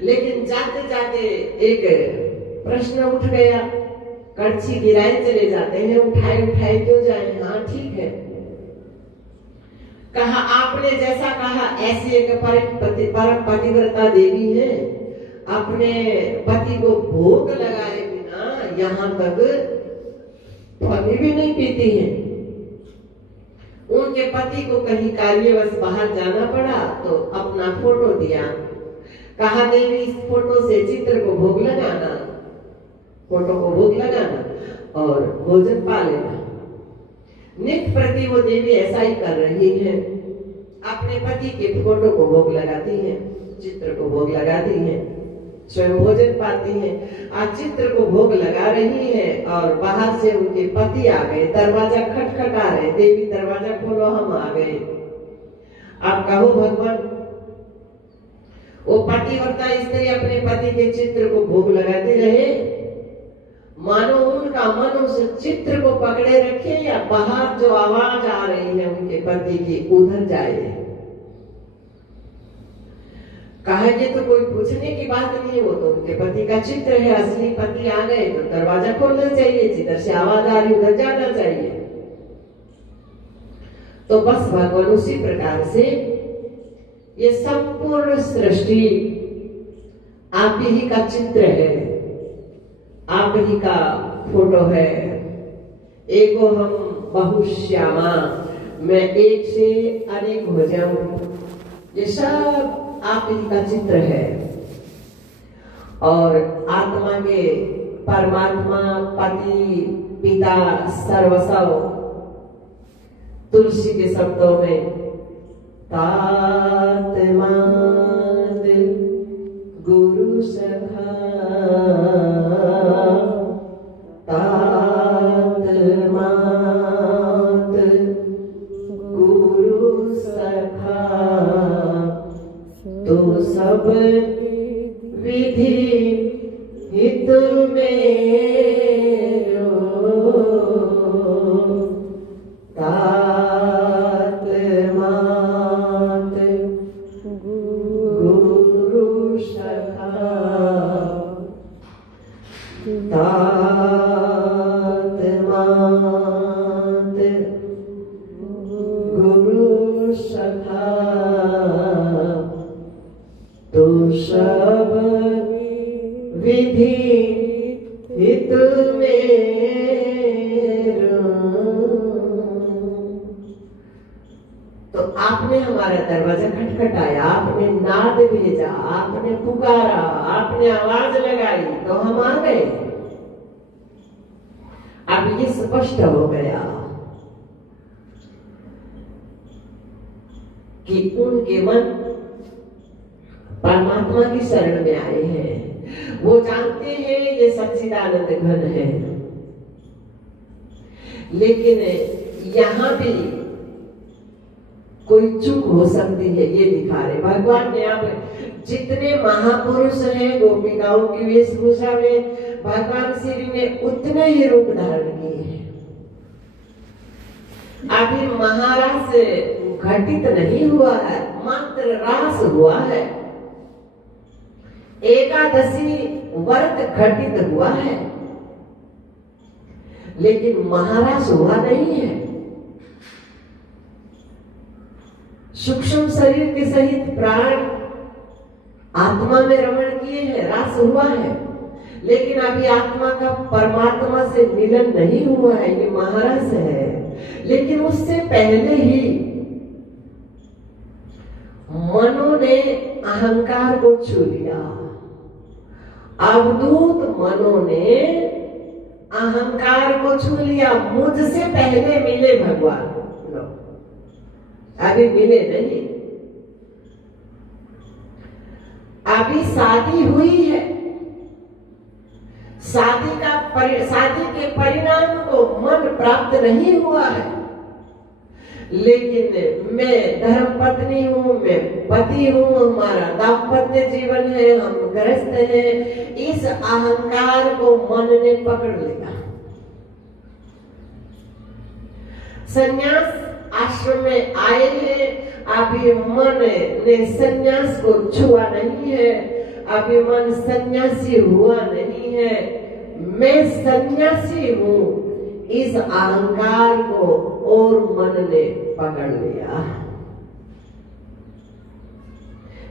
लेकिन जाते जाते एक प्रश्न उठ गया, कड़छी गिराए चले जाते हैं, उठाए उठाए क्यों जाए? हाँ ठीक है। कहा आपने जैसा कहा ऐसी एक परम पतिव्रता देवी है, अपने पति को भोग लगाए बिना यहाँ तक पानी भी नहीं पीती है। उनके पति को कहीं कार्यवश बाहर जाना पड़ा तो अपना फोटो दिया, कहा देवी इस फोटो से चित्र को भोग लगाना, फोटो को भोग लगाना और भोजन पा लेना। नित्य प्रति वो देवी ऐसा ही कर रही है, अपने पति के फोटो को भोग लगाती है, चित्र को भोग लगाती है, स्वयं भोजन पाती है। आज चित्र को भोग लगा रही है और बाहर से उनके पति आ गए, दरवाजा खटखटा रहे, देवी दरवाजा खोलो हम आ गए। आप कहो भगवान, वो पतिव्रता स्त्री अपने पति के चित्र को भोग लगाती रहे, मानो उनका मन उस चित्र को पकड़े रखे या बाहर जो आवाज आ रही है उनके पति की उधर जाए। कहा ये तो कोई पूछने की बात नहीं है, वो तो उनके पति का चित्र है, असली पति आ गए तो दरवाजा खोलना चाहिए, जिधर से आवाज आ रही उधर जाना चाहिए। तो बस भगवान उसी प्रकार से ये संपूर्ण सृष्टि आप ही का चित्र है, आप ही का फोटो है। एको हम बहुश्यामा, मैं एक से अनेक हो जाऊं, ये सब आप ही का चित्र है। और आत्मा के परमात्मा पति पिता सर्वस्व, तुलसी के शब्दों में तात मात गुरु सखा, तात मात गुरु सखा, तो सब विधि हित मेरो, तात मात गुरु सखा, तात मात गुरु सखा, तो सब विधि हित मेरो। तो आपने हमारा दरवाजा खटखटाया, आपने नाद भेजा, आपने पुकारा, आपने आवाज लगाई तो हम आ गए। अब ये स्पष्ट हो गया कि उनके मन परमात्मा की शरण में आए हैं। वो जानते हैं ये सच्चिदानंद घन है, लेकिन यहाँ भी कोई चूक हो सकती है, ये दिखा रहे भगवान ने। अब जितने महापुरुष हैं गोपिकाओं की वेशभूषा में, भगवान श्री ने उतने ही रूप धारण किए हैं। अभी महारास घटित नहीं हुआ है, मात्र रास हुआ है। एकादशी व्रत घटित हुआ है, लेकिन महारास हुआ नहीं है। सूक्ष्म शरीर के सहित प्राण आत्मा में रमण किए हैं, रास हुआ है, लेकिन अभी आत्मा का परमात्मा से मिलन नहीं हुआ है, ये महारास है। लेकिन उससे पहले ही मनो ने अहंकार को छू लिया। अवधूत मनो ने अहंकार को छू लिया। मुझसे पहले मिले भगवान, अभी मिले नहीं। अभी शादी हुई है, शादी के परिणाम को मन प्राप्त नहीं हुआ है, लेकिन मैं धर्म पत्नी हूँ, मैं पति हूँ, हमारा दाम्पत्य जीवन है, हम गृहस्थ हैं। इस अहंकार को मन ने पकड़ लिया। संन्यास आश्रम में आए हैं, अभी मन ने संन्यास को छुआ नहीं है, अभी मन सन्यासी हुआ नहीं है, मैं सन्यासी हूं, इस अहंकार को और मन ने पकड़ लिया।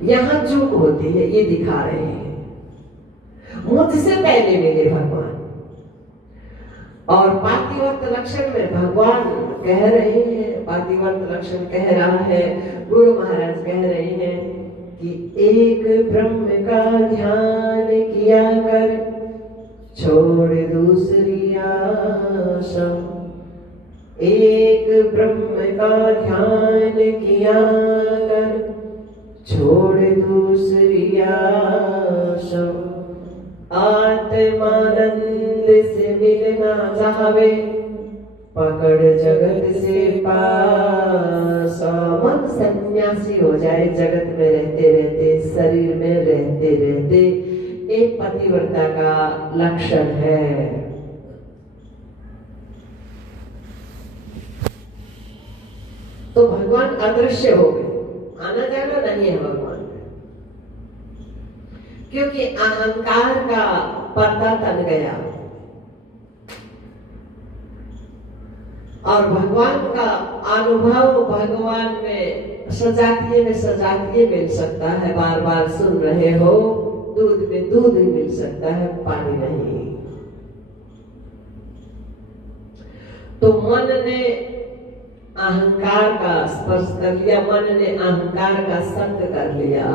यहां चूक होती है, ये दिखा रहे हैं। मुझसे पहले मिले भगवान, और पातिव्रत लक्षण में भगवान कह रहे हैं, पातिव्रत लक्षण कह रहा है, गुरु महाराज कह रहे हैं कि एक ब्रह्म का ध्यान किया कर, छोड़ दूसरी आशा। एक ब्रह्म का ध्यान किया कर, छोड़ दूसरी आशा। आत्मानंद से मिलना चाहवे, पकड़ जगत से पासा। मन सन्यासी हो जाए, जगत में रहते रहते, शरीर में रहते रहते, एक पतिव्रता का लक्षण है। तो भगवान अदृश्य हो गए, आना जाना नहीं है भगवान, क्योंकि अहंकार का पर्दा तन गया और भगवान का अनुभव भगवान में सजातीय मिल सकता है। बार बार सुन रहे हो, दूध में दूध मिल सकता है, पानी नहीं। तो मन ने अहंकार का स्पर्श कर लिया, मन ने अहंकार का संग कर लिया,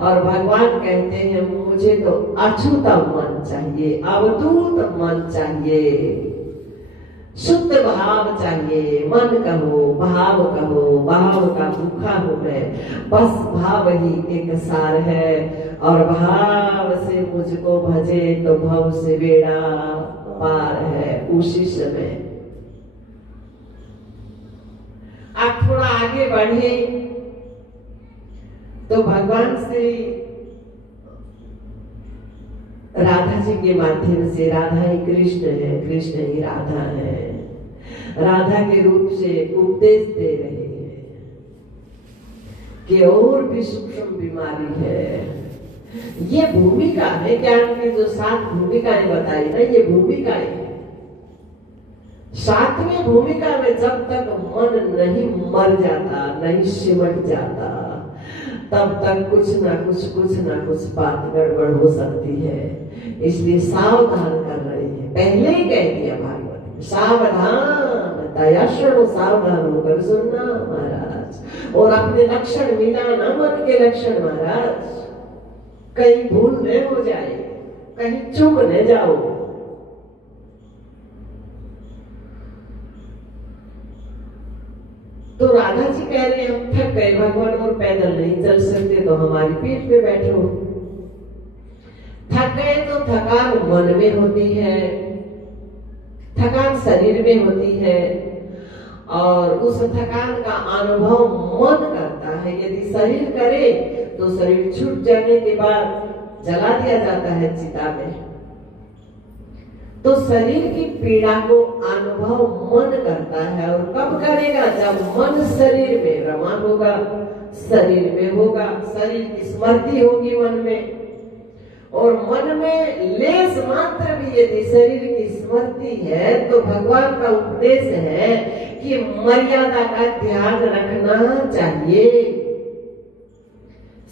और भगवान कहते हैं मुझे तो अछूता मन चाहिए, अवधूत मन चाहिए, शुद्ध भाव चाहिए। मन कहो, भाव कहो, भाव का भूखा हूं मैं, बस भाव ही एक सार है, और भाव से मुझको भजे तो भव से बेड़ा पार है। उसी समय आप थोड़ा आगे बढ़े तो भगवान श्री राधा जी के माध्यम से, राधा ही कृष्ण है, कृष्ण ही राधा है, राधा के रूप से उपदेश दे रहे हैं कि और भी सूक्ष्म बीमारी है। ये भूमिका है, ज्ञान की जो 7 भूमिकाएं बताई ना, ये भूमिकाएं है। 7वीं भूमिका में जब तक मन नहीं मर जाता, नहीं सिमट जाता, तब तक कुछ ना कुछ बात गड़बड़ हो सकती है। इसलिए सावधान कर रहे हैं, पहले ही कह दिया भागवत में, सावधान दयाशरण, सावधान होकर सुनना महाराज, और अपने लक्षण मिलाना, मन के लक्षण महाराज, कहीं भूल न हो जाए, कहीं चूक न जाओ। तो राधा जी कह रहे हैं हम थक गए भगवान, और पैदल नहीं चल सकते, तो हमारी पीठ पे बैठो। थक गए तो थकान मन में होती है, थकान शरीर में होती है, और उस थकान का अनुभव मन करता है। यदि शरीर करे तो शरीर छूट जाने के बाद जला दिया जाता है चिता में। तो शरीर की पीड़ा को अनुभव मन करता है, और कब करेगा? जब मन शरीर में रमान होगा, शरीर में होगा, शरीर की स्मृति होगी मन में, और मन में लेस मात्र भी यदि शरीर की स्मृति है तो भगवान का उपदेश है कि मर्यादा का ध्यान रखना चाहिए।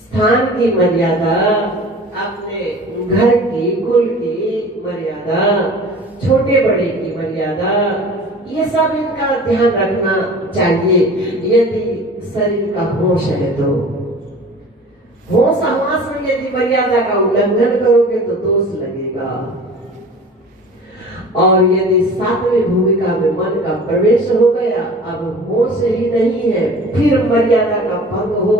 स्थान की मर्यादा, अपने घर की, कुल की मर्यादा, छोटे बड़े की मर्यादा, ये सब इनका ध्यान रखना चाहिए। यदि शरीर का होश है तो होश हवास में यदि मर्यादा का उल्लंघन करोगे तो दोष लगेगा। और यदि 7वीं भूमिका में मन का प्रवेश हो गया, अब होश ही नहीं है, फिर मर्यादा का भंग हो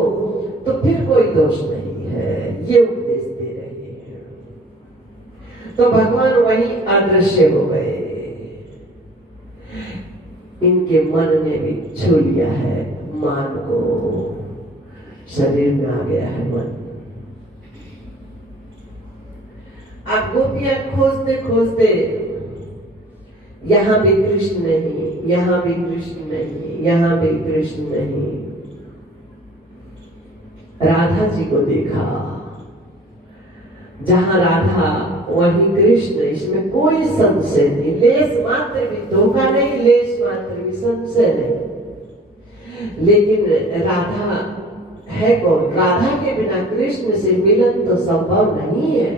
तो फिर कोई दोष नहीं है। ये उपदेश दे रहे हैं। तो भगवान वही अदृश्य हो गए, इनके मन ने भी छू लिया है मान को, शरीर में आ गया है मन। अब गोपियां खोजते खोजते यहाँ भी कृष्ण नहीं, यहाँ भी कृष्ण नहीं, यहाँ भी कृष्ण नहीं। राधा जी को देखा, जहां राधा वहीं कृष्ण, इसमें कोई संशय नहीं, लेस मात्र भी धोखा नहीं, लेस मात्र भी संशय नहीं। लेकिन राधा है कौन? राधा के बिना कृष्ण से मिलन तो संभव नहीं है।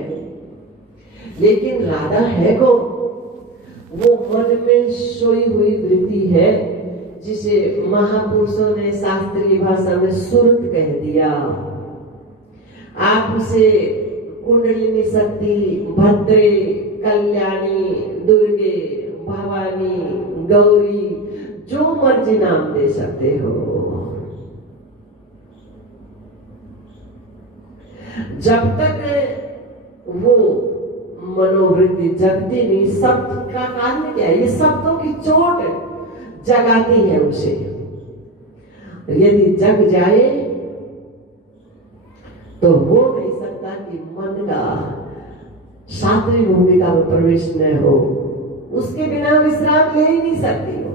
लेकिन राधा है कौन? वो मन में सोई हुई वृत्ति है, जिसे महापुरुषों ने शास्त्रीय भाषा में सुरत कह दिया। आप उसे कुंडलिनी शक्ति, भद्रे, कल्याणी, दुर्गे, भवानी, गौरी, जो मर्जी नाम दे सकते हो। जब तक वो मनोवृत्ति जगती नहीं, शब्द का कारण क्या है? ये शब्दों की चोट जगाती है उसे। यदि जग जाए तो हो नहीं सकता कि मन का शास्त्रीय भूमिका में प्रवेश न हो। उसके बिना विश्राम ले ही नहीं सकती हो।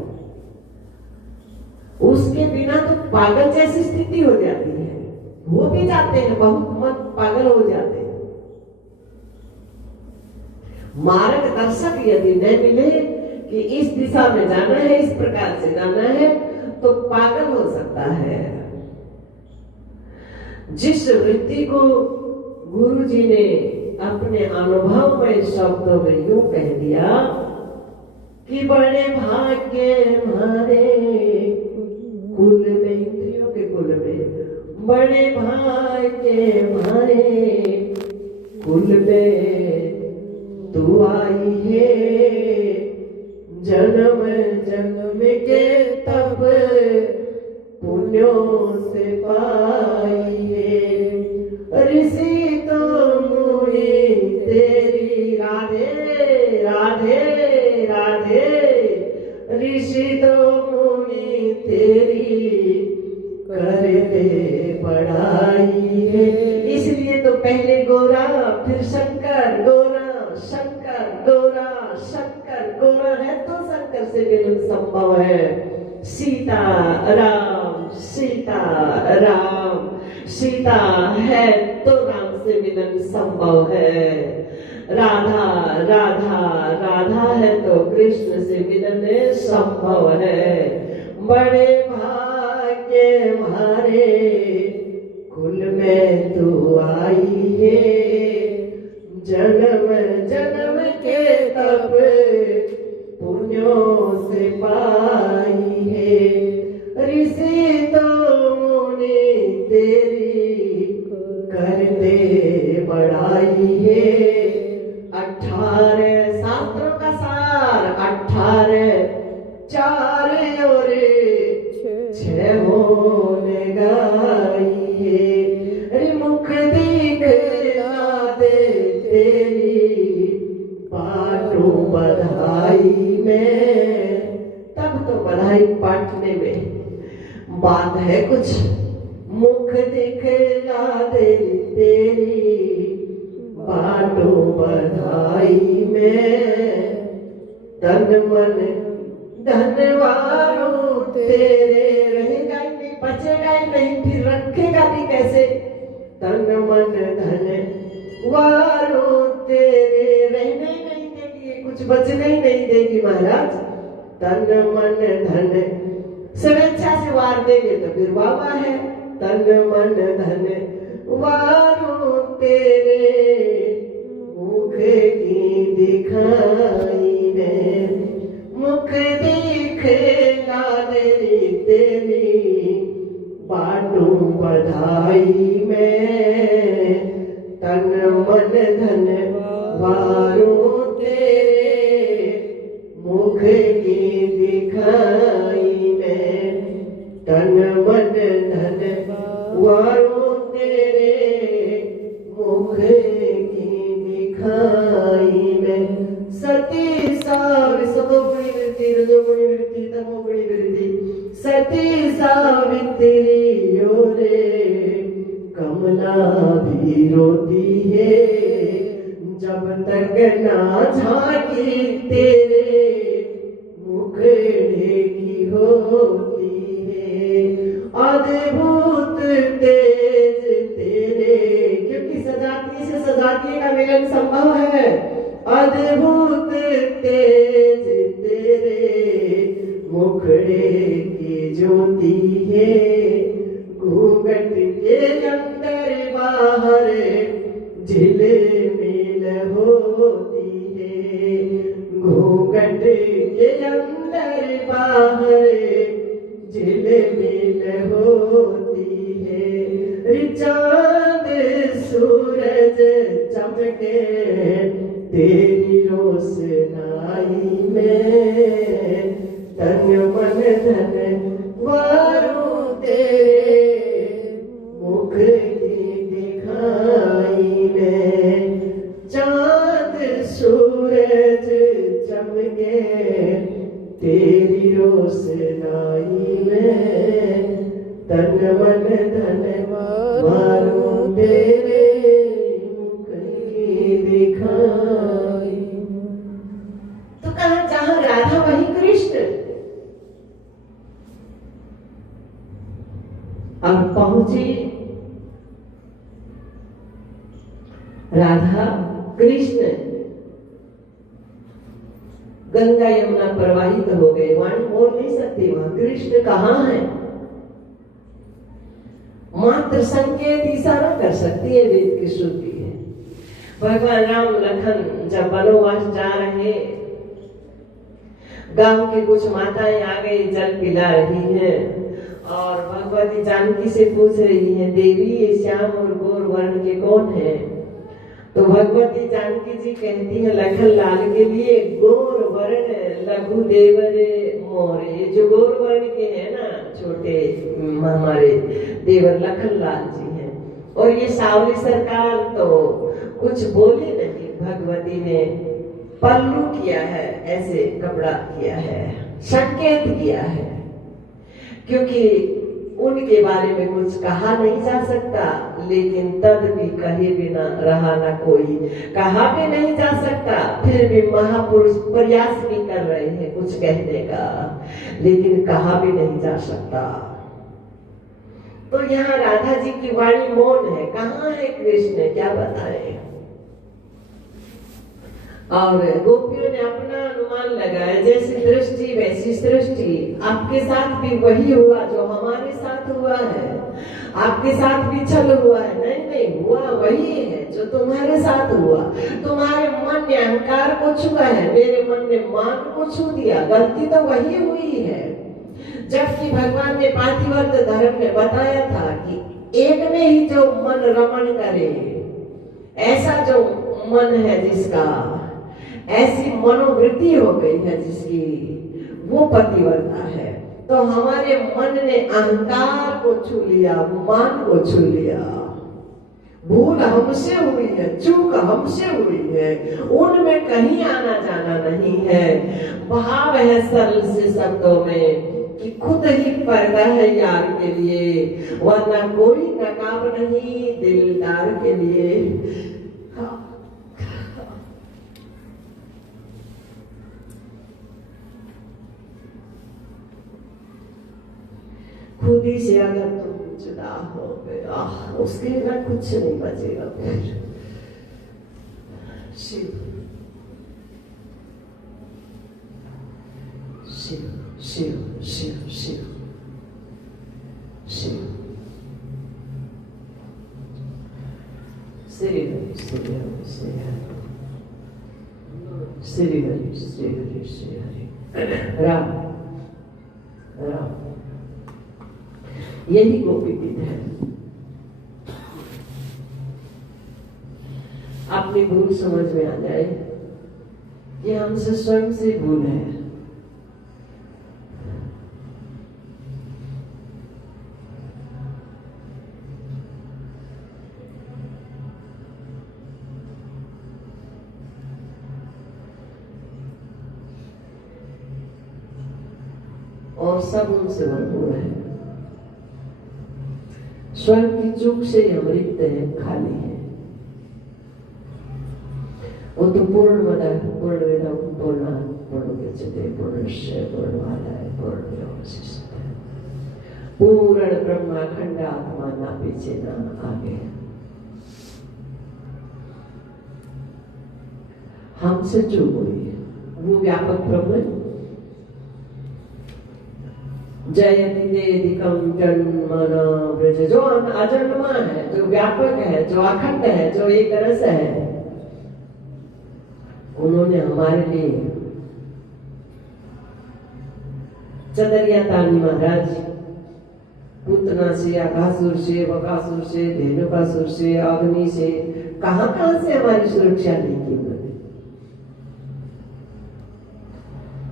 उसके बिना तो पागल जैसी स्थिति हो जाती है। हो भी जाते हैं, बहुत मन पागल हो जाते हैं। मार्गदर्शक यदि न मिले कि इस दिशा में जाना है, इस प्रकार से जाना है, तो पागल हो सकता है। जिस वृत्ति को गुरु जी ने अपने अनुभव में शब्दों में यूं कह दिया कि बड़े भाग्य हमारे कुल में, इंद्रियों के कुल में, बड़े भाग्य हमारे कुल में तू आई है, जन्म जन्म के तब पुण्यों से पाई है। ऋषि तो मुनि तेरी, राधे राधे राधे, ऋषि तो मुनि तेरी कर दे बढ़ाई है। इसलिए तो पहले गोरा, फिर शंकर, गोरा शंकर, गोरा शंकर, गोरा है तो शंकर से मिलन संभव है। सीता राम, सीता राम, सीता है तो राम से मिलन संभव है। राधा राधा राधा है तो कृष्ण से मिलन संभव है। बड़े भाग्य हमारे कुल में तू आई है, जन्म जन्म के तब पुण्यों से पाई है। ऋषि तो मुनि तेरी कर दे बढ़ाई है। 18 शास्त्रों का सार, 18 4 और 6 होने गाई है। अरे मुख दिखला दे तेरी पाटू बधाई में। तब तो बधाई पाटने में बात है कुछ। मुख दिखला दे तेरी पाटू बधाई में। तन मन धनवारू तेरे, रहेगा ही नहीं, बचेगा ही नहीं, फिर रखेगा भी कैसे? तन मन धन वारू तेरे, रहने ही नहीं देगी, कुछ बचने ही नहीं देगी महाराज। तन मन धन स्वेच्छा से वार देंगे तो फिर बाबा है। तन मन धन वारू तेरे, मुख की दिखाई में। मुख दिखला दे तेरी बाटू बधाई में। तन मन धन वारू तेरे, मुख की दिखाई में। तन मन धन वारू तेरे, मुख की दिखाई में। सती सावित्री रजोगुणी वृत्ति तमोगुणी वृत्ति, सती सावित्री रे कमला भी रोती है। जब तक ना झांकी तेरे अद्भुत तेज तेरे, क्योंकि सजातीय से सजातीय का मिलन संभव है। अद्भुत तेज तेरे, मुखड़े की ज्योति है, घूंघट के अंदर बाहर झिलमिल होती है, घूंघट के अंदर बाहर झिलमिल होती है। चांद सूरज चमके तेरी रोशनाई में, तन मन धन वारू तेरे मुख की दिखाई में। चांद सूरज चमके तेरी रोशनाई में, तन मन धन वारू तेरे मुख की दिखाई। तो कहा जहां राधा वहीं कृष्ण। अब पहुंचे राधा कृष्ण, गंगा यमुना प्रवाहित हो गए, वाणी बोल नहीं सकती वहां कृष्ण कहाँ है। मात्र संकेत इशारा कर सकती है, वेद की श्रुति है। भगवान राम लखन जब वनवास जा रहे, गांव की कुछ माताएं आ गई, जल पिला रही हैं और भगवती जानकी से पूछ रही है, देवी ये श्याम और गौर वर्ण के कौन है? तो भगवती जानकी जी कहती है, लखन लाल के लिए गौर वर्ण लघु देवर मोरे। जो गौर वर्ण के हैं ना, छोटे हमारे देवर लखन लाल जी हैं। और ये सावली सरकार तो कुछ बोली नहीं, भगवती ने पल्लू किया है, ऐसे कपड़ा किया है, संकेत किया है, क्योंकि उनके बारे में कुछ कहा नहीं जा सकता। लेकिन तद भी कहे बिना रहा ना कोई, कहा भी नहीं जा सकता। फिर भी महापुरुष प्रयास भी कर रहे हैं कुछ कहने का, लेकिन कहा भी नहीं जा सकता। तो यहाँ राधा जी की वाणी मौन है, कहाँ है कृष्ण, क्या बताएं। और गोपियों ने अपना अनुमान लगाया, जैसी दृष्टि वैसी सृष्टि। आपके साथ भी वही हुआ जो हमारे साथ हुआ है, आपके साथ भी छल हुआ है, नहीं हुआ वही है जो तुम्हारे साथ हुआ। तुम्हारे मन ने अहंकार को छुआ है, मेरे मन ने मान को छू दिया, गलती तो वही हुई है। जबकि भगवान ने पातिव्रत धर्म में बताया था कि एक में ही जो मन रमण करे, ऐसा जो मन है जिसका, ऐसी मनोवृत्ति हो गई है जिसकी, वो पतिव्रता है। तो हमारे मन ने अहंकार को छू लिया, मान को छू लिया। भूल हमसे हुई है, चूक हमसे हुई है, उनमें कहीं आना जाना नहीं है। भाव है सरल से शब्दों में कि खुद ही पर्दा है यार के लिए, वरना कोई नकाब नहीं दिलदार के लिए। खुद ही से अगर तुम जुदा हो गया, उसके बिना कुछ नहीं बचेगा। फिर शिव शिव शिव शिव शिव शिव श्री हरि श्री हरि श्री हरि श्री हरि श्री हरि श्री हरि। राम राम, यही गोपी गीत है। अपनी भूल समझ में आ जाए, ये हमसे स्वयं से भूल है। और सब उनसे भरपूर है। स्वयं की चूक से हम रिक्त है, खाली है। वो तो पूर्णमदः पूर्णमिदं पूर्णात् पूर्णमुदच्यते पूर्णस्य पूर्णमादाय पूर्णमेवावशिष्यते। पूर्ण ब्रह्माखंड आत्मा ना पीछे ना आगे। हमसे जो हुई वो व्यापक प्रभु है। जयति देदिकम जन्मन ब्रज, जो अजन्मा है, जो व्यापक है, जो अखंड है, जो एक रस है, उन्होंने हमारे लिए चंदरिया तानी महाराज पूतना से, आकासुर से, बकासुर से, धेनुकासुर से, अग्नि से, कहां से हमारी सुरक्षा नहीं की उन्होंने।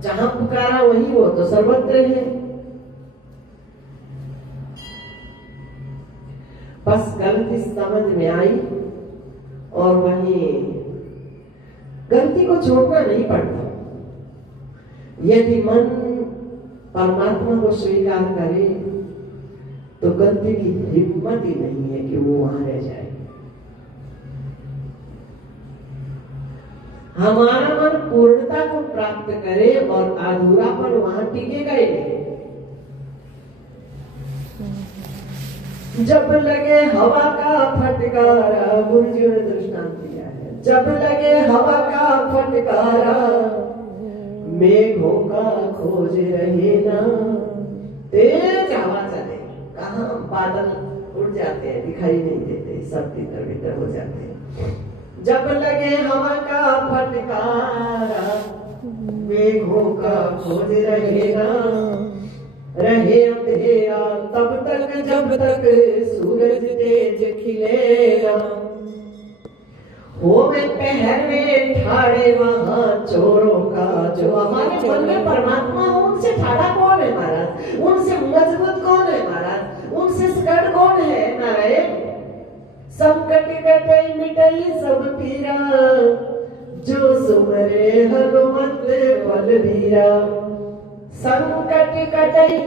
जहां पुकारा वहीं वो तो सर्वत्र है। बस गलती समझ में आई और वहीं गलती को छोड़ना नहीं पड़ता। यदि मन परमात्मा को स्वीकार करे तो गलती की हिम्मत ही नहीं है कि वो वहां रह जाए। हमारा मन पूर्णता को प्राप्त करे और अधूरापन वहां टिकेगा ही नहीं। जब लगे हवा का फटकारा, गुरुजी ने दृष्टांत दिया है, जब लगे हवा का फटकारा, मेघों का खोज रहे ना। तेज हवा चले, कहाँ बादल उड़ जाते हैं, दिखाई नहीं देते, सब तितर बितर हो जाते हैं। जब लगे हवा का फटकारा, मेघों का खोज रहे ना, रहे अंधेरा तब तक जब तक सूरज तेज खिलेगा। होवे पहरे ठाड़े वहां चोरों का, जो हमारे मन में परमात्मा हो उनसे ठाड़ा कौन है महाराज, उनसे मजबूत कौन है महाराज, उनसे सकड़ कौन है नारायण। संकट कटई मिटई सब पीरा, जो सुमरे हनुमत बलबीरा। संकट कटई